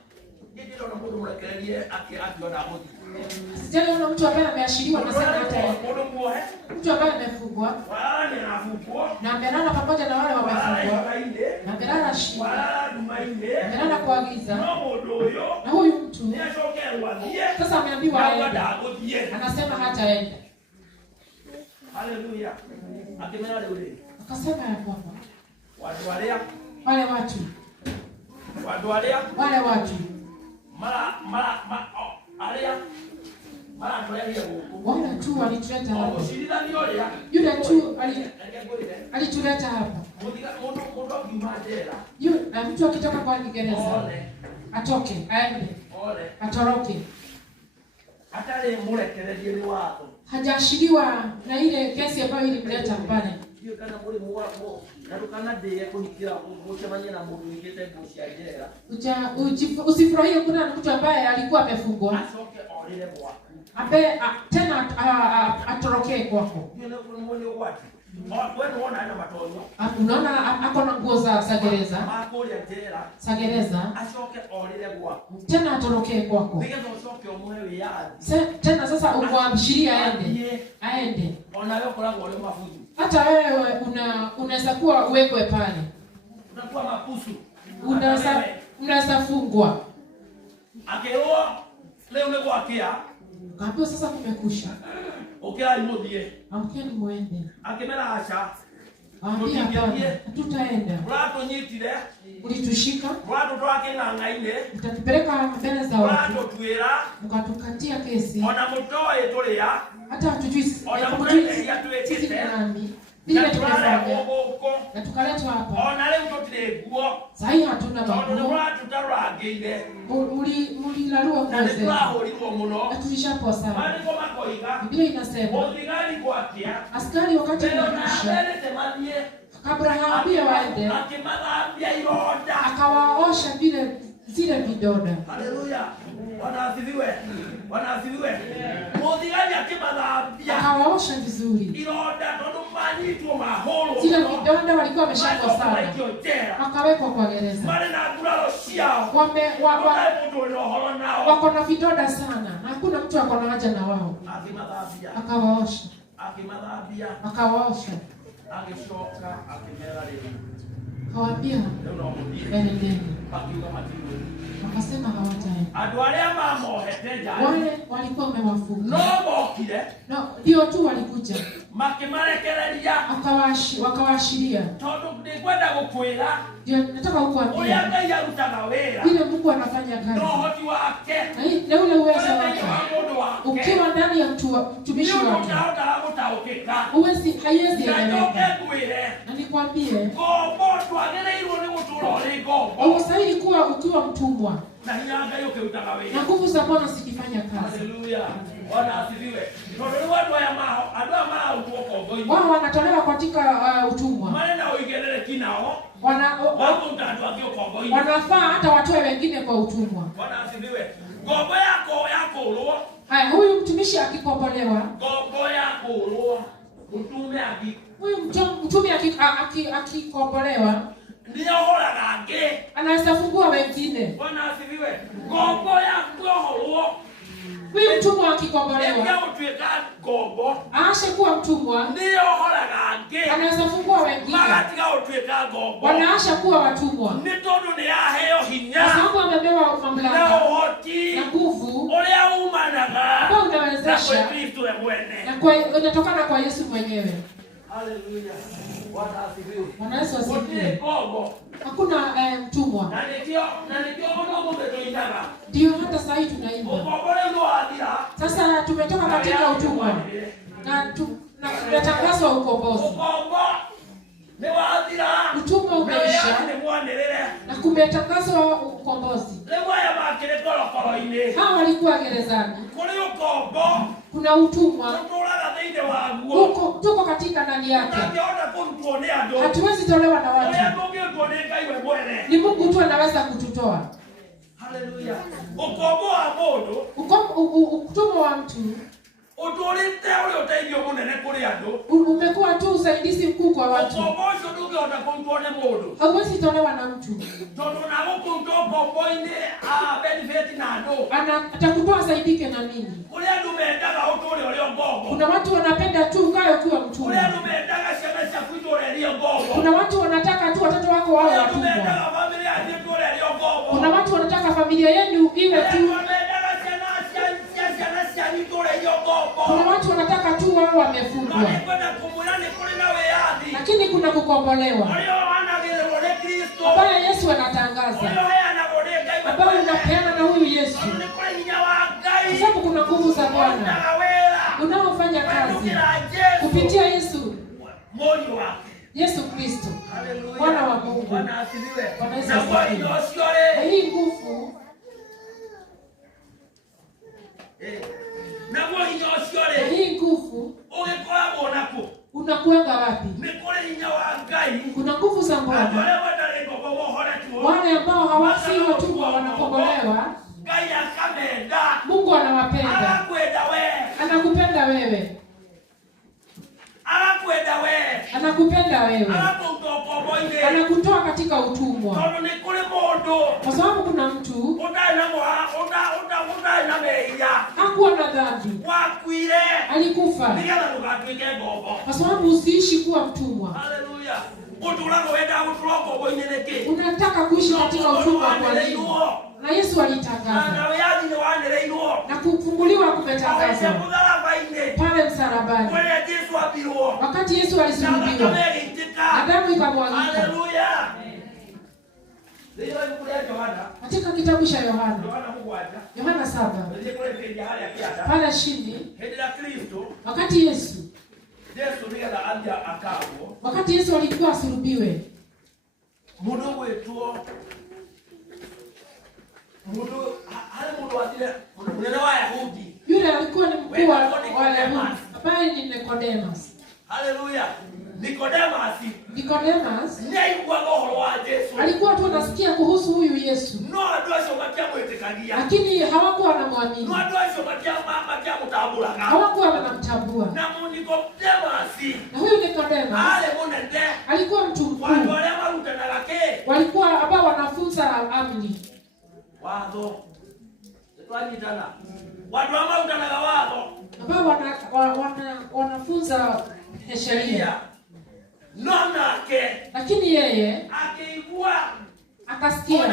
Sijana una mtu ambaye ameashiriwa na sana hata mtu ambaye amefungwa na amelala pamoja na wale wamefungwa na amelala chini, amelala kuagiza, na huyu mtu sasa ameambiwa aende, anasema hataenda. Haleluya. Akasema ya kwamba wale watu wale tu walituleta hapa. Yule tu alituleta hapa. Na mtu akitoka kwa gereza atoke, aende, atoroke. Hajaashiriwa na ile kesi ambayo ilimleta pale. Usifurahie kuna mtu ambaye alikuwa amefungwa tena atorokee kwako. Unaona ako na nguo za gereza tena atorokee kwako tena. Sasa ukwamshiria aende. Hata wewe unaweza kuwa uwekwe pale, unaweza fungwa. Kaambia sasa kumekusha. Amkeni muende. Waambia hapana, tutaenda. Uratunyitire, Ulitushika, uratutwara king'ang'a-inĩ, utatupeleka mbele za watu, uratutwĩra, ukatukatia kesi, ona mũtoĩ tũrĩa, hata hatujui ona sisi mũtũĩria ni twĩkĩte, nani, na vile tũrarehwo tumefanya gũkũ, na tukaletwa hapa. ona rĩu tũtirĩ nguo, Sasa hatuna tondũ maguo, nĩmũratutarũrangĩire, mulilarua na nguo zetu nĩtũrahũrirwo mũno. na tulishapoa sana. Maandĩko makoiga, Biblia inasema mũthigari gwakĩa, askari wakati mbere na anaisha, mbere mathiĩ, kabla hawaambie waende, akĩmathambia ironda. akawaosha zile vidoda. Haleluya. Bwana asifiwe. Bwana asifiwe. Mũthigari akĩmathambia Akawaosha vizuri. ironda tondũ manyitwo mahũrwo. Zile vidonda walikuwa wameshakwa sana. Wakaikio njera. Wakawekwa kwa gereza. Marĩ na nguraro ciao. Mũndũ ũrĩ ũhoro nao. Wako na vidonda sana. Hakuna mtu ako na haja na wao. Akĩmathambia. Akawaosha. Akĩmathambia. Akawaosha. Agĩcoka akĩmera rĩu. Akawaambia Rĩu no mũthiĩ. enendeni. Akiuga matigũthiĩ. Wakasema hawataenda. Andũ arĩa mamohete njara. Wale walikuwa wamewafunga. No mokire. No, ndio tu walikuja. Makimarekereria. Wakawaashiria. Tondũ nĩngwenda gũkwĩra. Ndio nataka kukuambia. Ũrĩa Ngai arutaga wĩra. Vile Mungu anafanya kazi. No hoti wake. Na ule uwezo wake. Wake. Ukiwa ndani ya mtumishi wake. Nĩũhotaga gũtaũkĩka. Haiwezi eleweka. Ngwĩre. Na nikwambie. Ngombo twagĩrĩirwo nĩ gũtũũra ũrĩ ngombo. Unastahili kuwa ukiwa mtumwa. Na hinya Ngai ũkĩrutaga wĩra. Na nguvu za Bwana zikifanya kazi. Haleluya. Bwana asifiwe. Tondũ rĩu andũ aya marautwo kombo-inĩ. Wao wanatolewa katika utumwa. Marĩ na ũigĩrĩrĩki nao. Wakũruta andũ angĩ ũkombo-inĩ. Wanafaa hata watoe wengine kwa utumwa. Bwana asifiwe. Ngombo yako yakũrwo. Haya, huyu mtumishi akikombolewa. Ngombo yakũrwo. Huyu mtume akikombolewa. Ndio horaga ngĩ. Anaweza fungua wengine. Bwana asifiwe. Ngombo yakũrwo. Huyu mtumwa akikombolewa. Ndio ũtuĩka ngombo. Aashe kuwa mtumwa. Ndio horaga ngĩ. Anaweza fungua wengine. Magatiga ũtuĩka ngombo. Wanaasha kuwa watumwa. Nĩ tondũ nĩ aheo hinya. Kwa sababu amepewa mamlaka. Na ũhoti. Na nguvu. Ũrĩa umanaga. Ambao unawezesha. Na kwa Kristo we mwene. Na unatokana kwa Yesu mwenyewe. Haleluya. Bwana asifiwe. Bwana Yesu asifiwe. Hakuna mtumwa. Na ndio ono mumetoinaga. Ndio hata sasa hivi tunaimba. Ukombolewa ndo adira. Sasa tumetoka katika utumwa. Na tunatangazwa ukombozi. Ukombo ni adira. Utumwa umeisha. Na kumetangazwa ukombozi. Leo ya makire korokoro-ini. Hao walikuwa gerezani. Kule ukombo. Kuna utumwa. Tunaona zaidi wangu. Tuko katika ndani yake. Tunaona kumtuonea ndo. Hatuwezi tolewa na watu. Ni Mungu tu anaweza kututoa. Haleluya. Ukombo wa mundu. Utumwa wa mtu. Uturite ule uteithio munene kuri andu. Umekuwa tu usaidizi mkuu kwa watu. Ukombo ucio ndungihota kumtuone mundu. Hauwezi tolewa na mtu. Tondu na gukundu ukombo-ini benefit na andu. Atakutoa saidike na nini? Kuri andu mendaga uturi urio ngombo. Kuna watu wanapenda tu ukae ukiwa mtumwa. Kuri andu mendaga ciana ciaku ituri urio ngombo. Kuna watu wanataka tu watoto wako wawe watumwa. Mendaga familia yako ituri urio ngombo. Kuna watu wanataka familia yenu iwe tu. Kuna watu wanataka tu wao wamefungwa. Lakini kuna kukombolewa. Ambayo Yesu anatangaza. Ambayo unapeana na huyu Yesu. Kwa sababu kuna nguvu za Bwana unaofanya kazi kupitia Yesu. Yesu Kristo. Bwana wa Mungu. Bwana asifiwe. Na hii nguvu na hii nguvu unakuanga wapi? Kuna nguvu za Bwana. Wale ambao hawasi watumwa wanakombolewa. Mungu anawapenda. Anakupenda wewe. Anakupenda wewe. Anakutoa katika utumwa. Kwa sababu kuna mtu hakuwa na dhambi. Alikufa. Kwa sababu usiishi kuwa mtumwa. Haleluya. Unataka kuishi katika utumwa kwa nini? Na Yesu alitangaza. Na kufunguliwa kumetangazwa pale msalabani. Wakati Yesu alisulubiwa. na damu ikamwagika. Haleluya. Leo ikulia Yohana. Katika kitabu cha Yohana 7 pale chini, wakati Yesu alikuwa asulubiwe, yule alikuwa ni mkuu wa Wayahudi ambaye ni Nicodemus. Haleluya. Nicodemus alikuwa tu anasikia kuhusu huyu Yesu, lakini hawakuwa wanamwamini, hawakuwa wanamtambua. Na huyu Nicodemus alikuwa mtu mkuu, walikuwa ambao wanafunza amri, ambao wanafunza sheria. Lakini yeye akasikia,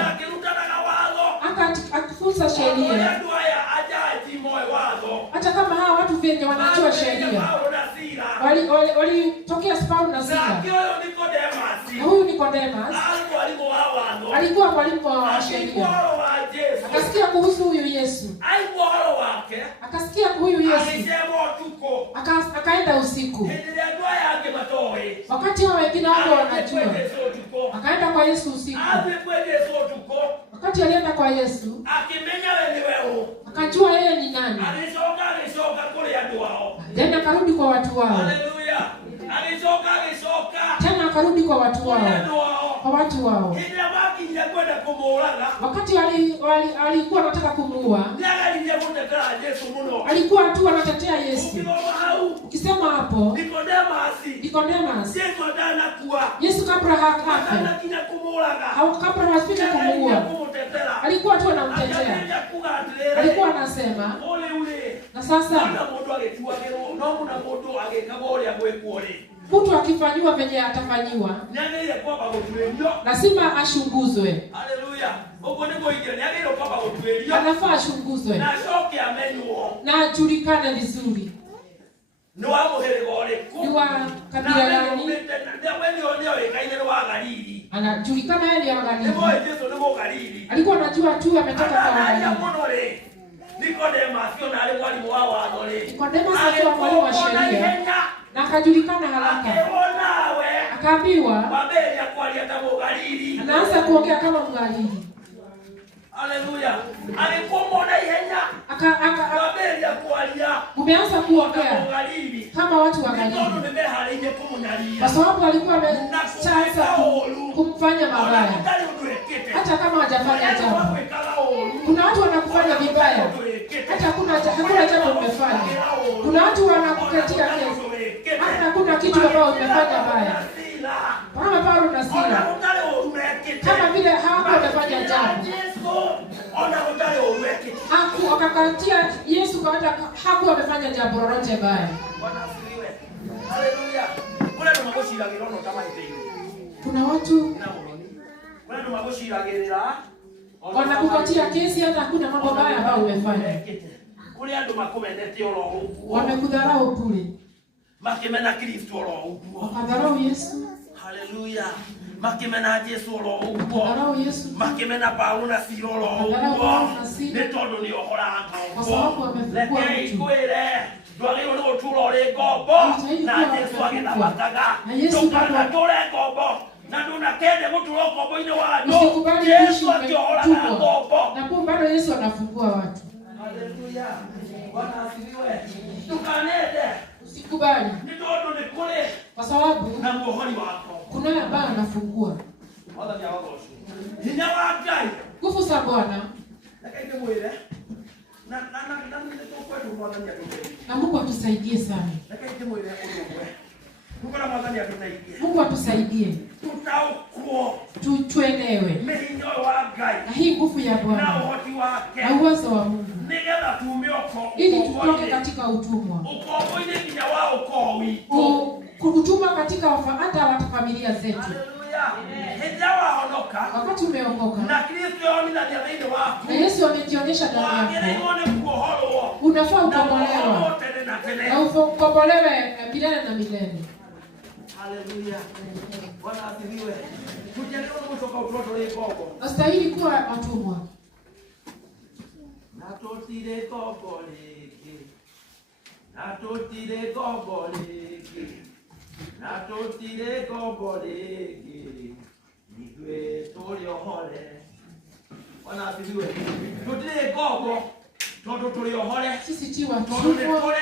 akafunza sheria. Hata kama hawa watu wenye wanajua sheria walitokea Paulo na Sila, na huyu Nicodemus alikuwa mwalimu wa sheria. Akasikia kuhusu huyu Yesu, akasikia huyu Yesu, akaenda usiku wakati hao wengine wao wanajua. Akaenda kwa Yesu usiku. Wakati alienda kwa Yesu, akajua yeye ni nani. Tena akarudi kwa watu wao. Haleluya. Tena akarudi kwa watu wao. Kwa watu wao. Wakati alikuwa anataka kumuua, alikuwa tu anatetea Yesu. Ukisema hapo, Nicodemus, Yesu kabla hakufa, kabla hawafika kumuua, alikuwa tu anamtetea. Alikuwa anasema, na sasa mtu akifanywa venye atafanyiwa, lazima ashunguzwe. Haleluya. Anafaa ashunguzwe na ajulikane vizuri ni wa kabila gani. Anajulikana yeye ni wa Galili. Alikuwa anajua tu ametoka kwa Galili. Nicodemus alikuwa mwalimu wa sheria na akajulikana haraka. Akaambiwa anaanza kuongea kama Mgalili. Haleluya. Umeanza kuongea kama watu wa Galili, kwa sababu alikuwa ameanza kumfanya mabaya. Hata kama hajafanya jambo, kuna watu wanakufanya vibaya hata hakuna jambo umefanya. Kuna watu wanakukatia kesi hata hakuna kitu ambao umefanya baya. Kama Paulo na Sila, kama vile hapo wamefanya jambo, akakatia Yesu kwa hata hakuwa amefanya jambo lolote baya. Haleluya. Kuna watu wanakukatia kesi hata hakuna mambo baya ambayo umefanya. Wamekudharau bure. Wakadharau Yesu. Haleluya. Makimena Yesu ro uguo. Wakadharau Yesu. Makimena Paulo na Sila ro uguo. Ni tondu ni ohora ngo. Leke ikwire. Ndwagirwo ni gutura ri ngombo na Yesu agenda bataga. Ndukana tore ngombo. Na nduna kende gutura ngombo-ini wanyu. Yesu akiohora ngombo. Na kwa bado Yesu anafungua watu. Haleluya. Bwana asifiwe. Tukanende. Usikubali. Ni tondu ni kule. Kwa sababu na muhoni wako. kuna yule ambaye anafungua. Nguvu za Bwana. Na Mungu atusaidie sana. Mungu atusaidie. Tuelewe. Na hii nguvu ya Bwana na uwezo wa Mungu, ili tutoke katika utumwa. Kutumwa katika hata watu familia zetu. Wakati umeokoka na Yesu amejionyesha ndani yako, unafaa ukombolewa na ukombolewe milele na milele. Haleluya. Bwana asifiwe. Kujenga kutoka utoto leko. Nastahili kuwa watumwa. Natotire gogoleke. Natotire gogoleke. Natotire gogoleke. Nitwe tulio hole. Bwana asifiwe. Tutire gogo. Toto tulio hole. Sisi ti watumwa.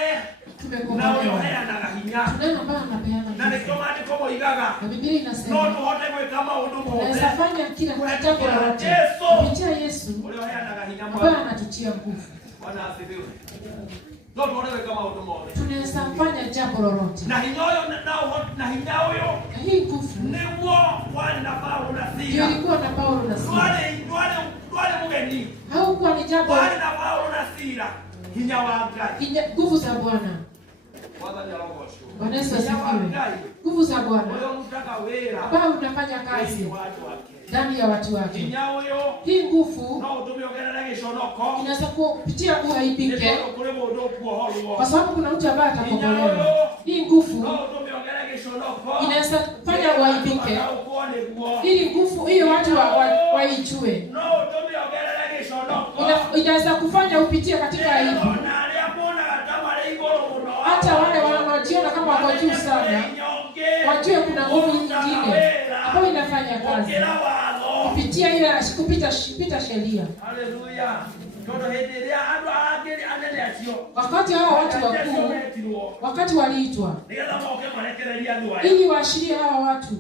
Na uyohea na gahinya. Tunena bana napeana. Na nikomani komo igaga. Na Biblia inasema. No tuhote kama huduma. Tunaweza fanya kila jambo lolote. Kupitia Yesu. Uyohea na gahinya. Bwana anatutia nguvu. Bwana asifiwe. No tuhote kama huduma. Tunaweza fanya jambo lolote. Na hinyoyo na hinyayo. Hii nguvu. Niwo wale na Paulo na Sila. Ilikuwa na Paulo na Sila. Wale mugeni. Haukuwa ni jambo. Wale na Paulo na Sila. Hinyawanga. Nguvu za Bwana. Bwana Yesu asifiwe. Nguvu za Bwana. Ambao unafanya kazi ndani ya watu wake. Hii nguvu inaweza kupitia kuaibike. Kwa sababu kuna mtu ambaye atakombolewa. Hii nguvu inaweza fanya uaibike. Ili nguvu hiyo watu waijue. Inaweza kufanya upitie katika aibu. Hata wale wanaojiona kama wako juu sana wajue kuna nguvu nyingine ambayo inafanya kazi kupitia ile kupita sheria. Haleluya. Toto hendelea ando ageri anene atio. Wakati hao watu wakuu wakati waliitwa ili waashirie hawa watu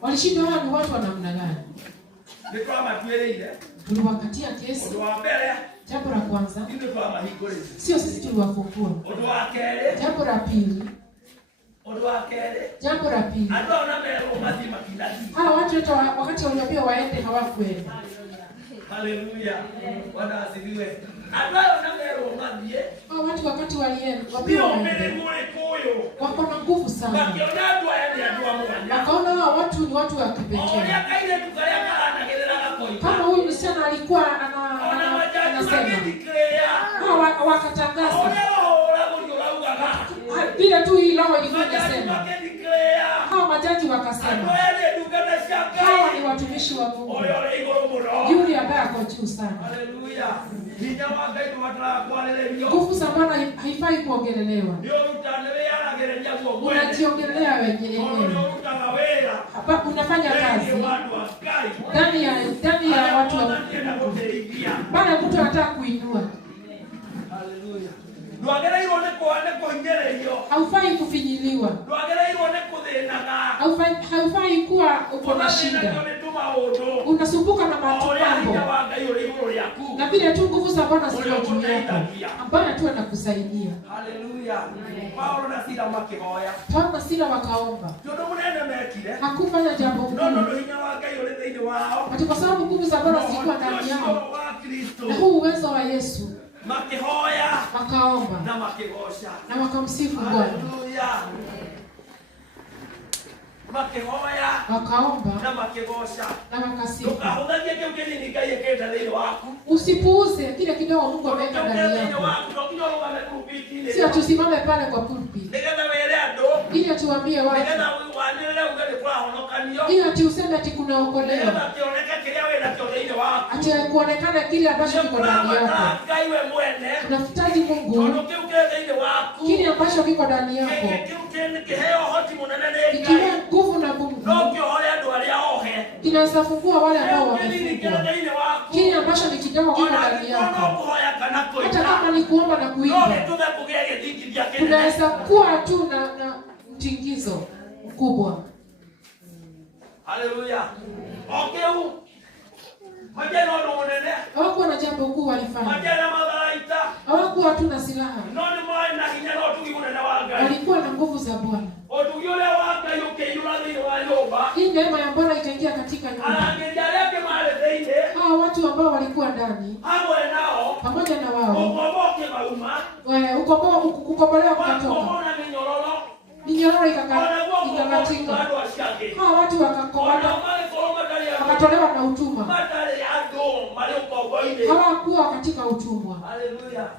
walishindwa. Hawa ni watu wa namna gani? Tuliwakatia kesi. Jambo la kwanza, sio sisi tuliwafungua. Jambo la pili, hawa watu hata wakati waliambiwa waende hawakwenda. Haleluya. Bwana asifiwe. Hawa watu wakati walienda wako na nguvu sana. Wakaona hawa watu ni watu wa kipekee. Kama huyu msichana alikuwa anasema, wakatangaza bila tu hii roho ilikuwa inasema. Hawa majaji wakasema hawa ni watumishi wa Mungu, yule ambaye ako juu sana. Haleluya. Nguvu za Bwana haifai kuongelelewa. Unajiongelea wenyewe. Hapa unafanya kazi ndani ya watu wa Mungu. Bana mtu anataka kuinua. Haleluya. Haufai kufinyiliwa. Haufai kuwa uko na shida. Unasumbuka na mambo. Na vile tu nguvu za Bwana ziko juu yako. Bwana tu anakusaidia. Haleluya. Paulo na Sila makihoya. Paulo na Sila wakaomba. Hakufanya jambo kubwa. Ati kwa sababu nguvu za Bwana zilikuwa ndani yao. Na huu uwezo wa Yesu. Makihoya. Wakaomba. Na makigosha. Na wakamsifu Bwana. Haleluya. Makihoya. Wakaomba. Na makigosha. Na wakasifu. Ukahudhaje kile nikayeketa leo wako. Usipuuze kile kidogo Mungu ameweka ndani yako. Sio tusimame pale kwa pulpit. Ili tuambie watu. Ili tuuseme ati kuna okolewa. Ati kuonekana kile ambacho kiko ndani yako. Tunahitaji Mungu. Kile ambacho kiko ndani yako. Ikiwa nguvu na Mungu. Kinaweza fungua wale ambao wamefungwa. Kile ambacho ni kidogo kiko ndani yako. Hata kama ni kuomba na kuimba. Tunaweza kuwa tu na mtingizo mkubwa. Haleluya. Okeu. Majana wanaonelea. Hawakuwa na jambo kuu walifanya. Majana malaika. Hawakuwa tu na silaha. Noni mwa na hinyano tukiona na waga. Walikuwa na nguvu za Bwana. Otugiyole waga yoke yulali wa yoba. Hii neema ya Bwana ikaingia katika nyumba. Angejaleke mahali zaidi. Hawa watu ambao walikuwa ndani. Hao nao. Pamoja na wao. Ukomboke mauma. Kukombolewa kutoka. Minyororo ikakatika. Hawa watu wakatolewa na utumwa. Hawakuwa katika utumwa. Haleluya.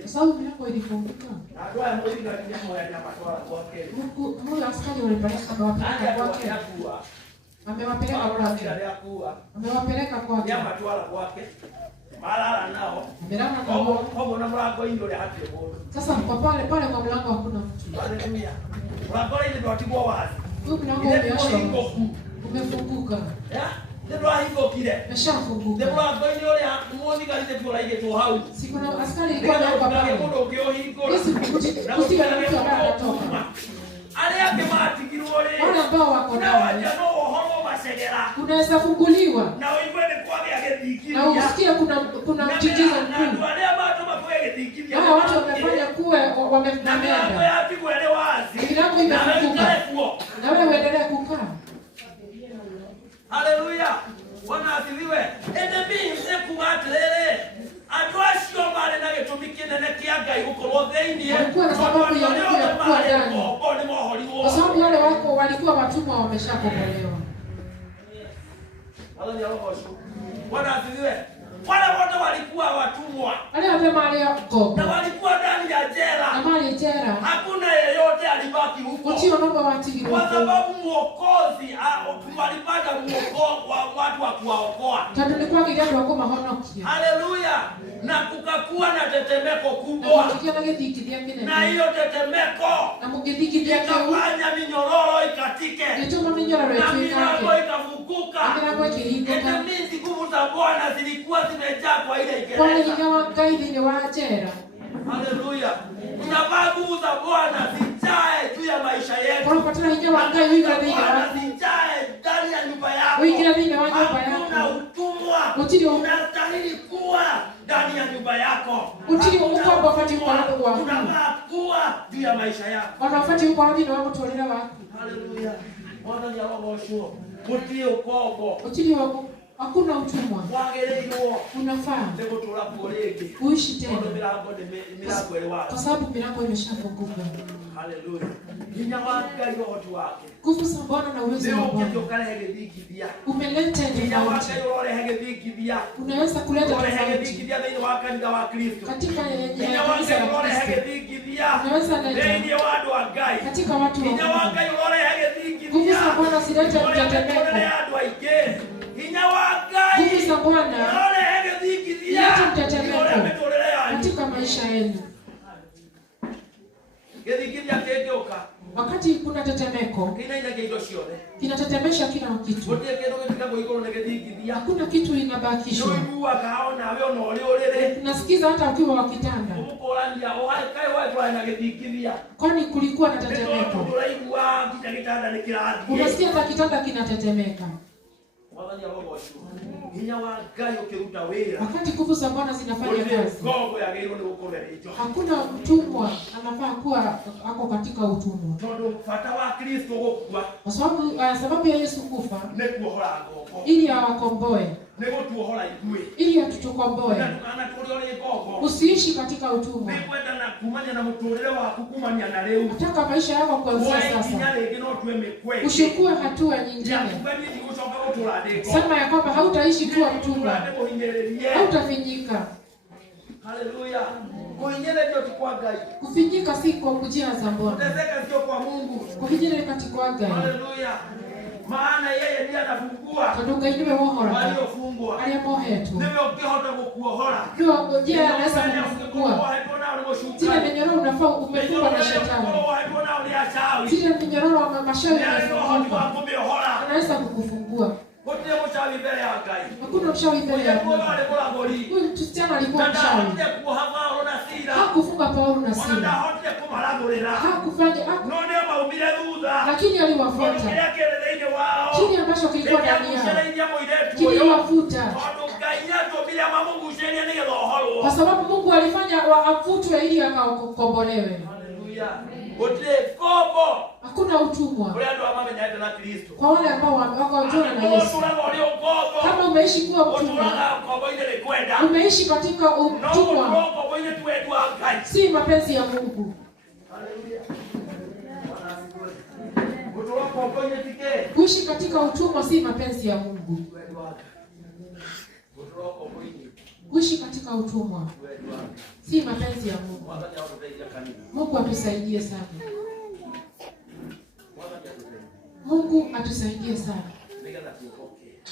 Kwa sababu milango ilifunguka. Huyu askari walipeleka kwake. Amewapeleka kwake. Amewapeleka kwake. Malala nao. Amelala nao. Kwa na mlango ndio ile hati moto. Sasa kwa pale kwa mlango hakuna mtu. Haleluya. Mlango ile ndio atibu wazi. Huyu mlango umeashwa. Umefunguka. Ndio hivyo kile. Umeshafunguka. Ndio mlango ile ile muone kali ndio ile tu hau. Siku na askari ilikuwa hapa pale. Yesu kusikia na mtu ambaye anatoka. Ale yake mati kirole. Wale ambao wako ndani. Unaweza funguliwa. Na wewe kwa yake na usikie kuna mtitizo mkuu. Hawa watu wamefanya kuwe wameenda. Milango imefunguka. Na wewe uendelee kukaa. Haleluya. Bwana asifiwe. Enemy ekuatlele. Atwashio mali na getumikine na kiaga yuko theinie. Kwa sababu ya kuwa ndani. Kwa sababu wale wako walikuwa watumwa wameshakombolewa. Haleluya. Bwana asifiwe. Wale wote walikuwa watumwa. Wale ambao walioko. Na walikuwa ndani ya jela. Na mali jela. Hakuna yeyote alibaki huko. Utio naomba watigi huko. Kwa sababu Mwokozi walipata mwokozi wa watu wa kuwaokoa. Tatu ni kwa kijana wako mahonokia. Haleluya. Na kukakuwa na tetemeko kubwa. Na hiyo tetemeko. Na mugidhikidia kafanya minyororo ikatike. Nituma minyororo ikatike. Na milango ikafunguka. Milango ikahikuka. Etemisi nguvu za Bwana zilikuwa zimejaa kwa ile gereza. Kwa ile wakaidi ni waachera. Haleluya. Tunavaa nguvu za Bwana zijae juu ya maisha yetu. Kwa patana hiyo wangai hiyo zijae ndani ya nyumba yako. Wewe kila vile waje nyumba yako. Hakuna utumwa. Unastahili kuwa ndani ya nyumba yako. Utili uko wakati uko hapo kwa. Unavaa kuwa juu ya maisha yako. Wanafati uko hapo ndio wako tolera wako. Haleluya. Bwana ni roho shuo. Utie ukogo. Utili wako hakuna utumwa. Wagereyo. Unafaa. Ndio tulaporege. Uishi tena. Milango elewa. Kwa sababu milango imeshafunguka. Haleluya. Ninawaka hiyo watu wake. Nguvu za Bwana na uwezo wa Bwana. Umeleta tofauti. Unaweza kuleta tofauti. Katika yenye kanisa la Kristo. Unaweza leta katika watu wa Mungu. Nguvu za Bwana zilete mtetemeko. Nguvu za Bwana zilete mtetemeko katika maisha yenu. Wakati kuna tetemeko, kinatetemesha kila kitu. Hakuna kitu inabakishwa. Nasikiza hata ukiwa wa kitanda. Kwani kulikuwa na tetemeko. Unasikia hata kitanda kinatetemeka. Wakati nguvu za Bwana zinafanya kazi, hakuna mtumwa anafaa kuwa ako katika utumwa. Kwa sababu ya Yesu kufa ili awakomboe, ili atutukomboe. Usiishi katika utumwa. Nataka maisha yako kuanzia sasa ushukue hatua nyingine. Sema ya kwamba hautaishi kuwa mtumwa. Hautafinyika. Haleluya. Kuinyele ndio tukwa gai. Kufinyika si kwa kujia za Bwana. Kuteseka sio kwa Mungu. Kufinyele katika gai. Haleluya. Maana yeye ndiye anafungua. Kaduka iniwe wohora. Waliofungwa. Aliyemohetu. Ndio ukihota kukuohora. Kwa njia anaweza kufungua. Zile minyororo unafaa umefungwa na shetani. Zile minyororo wa mashauri yanafungwa. Anaweza kukufungua. Hakuna mshawi mbele ya Mungu. Huyu msichana alikuwa mshawi. Hakufunga Paulo na Sila. Hakufanya. Lakini aliwafuata. Kile ambacho kilikuwa ndani yao kiliwafuta. Kwa sababu Mungu alifanya afutwe ili akakombolewe. Hakuna utumwa kwa wale ambao wakaojiona na Yesu. Kama umeishi kuwa mtumwa, umeishi katika utumwa, si mapenzi ya Mungu. Kuishi katika utumwa si mapenzi ya Mungu. Kuishi katika utumwa si mapenzi ya Mungu. Mungu atusaidie sana. Mungu atusaidie sana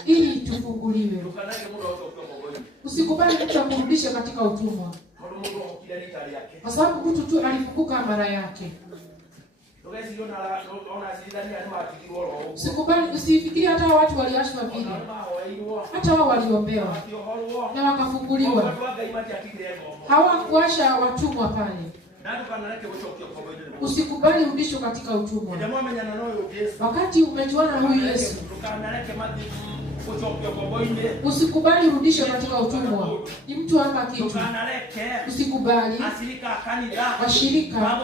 ili tufunguliwe. Usikubali mtu akurudishe katika utumwa, kwa sababu mtu tu alifukuka mara yake. Usikubali, usifikirie hata watu waliashwa vile, hata wao waliombewa na wakafunguliwa. Hawakuasha watumwa pale. Usikubali urudishwe katika utumwa. Wakati umejuana huyu Yesu, usikubali urudishwe katika utumwa. Ni mtu ama kitu. Usikubali washirika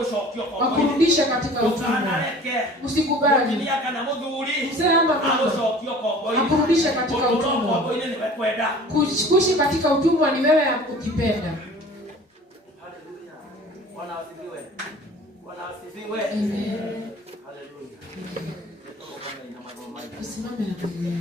wakurudisha katika utumwa. Usikubali mzee ama mama akurudisha katika utumwa. Kuishi katika utumwa ni wewe ukipenda. Bwana asifiwe. Bwana asifiwe. Amen. Haleluya. Usimame na Biblia.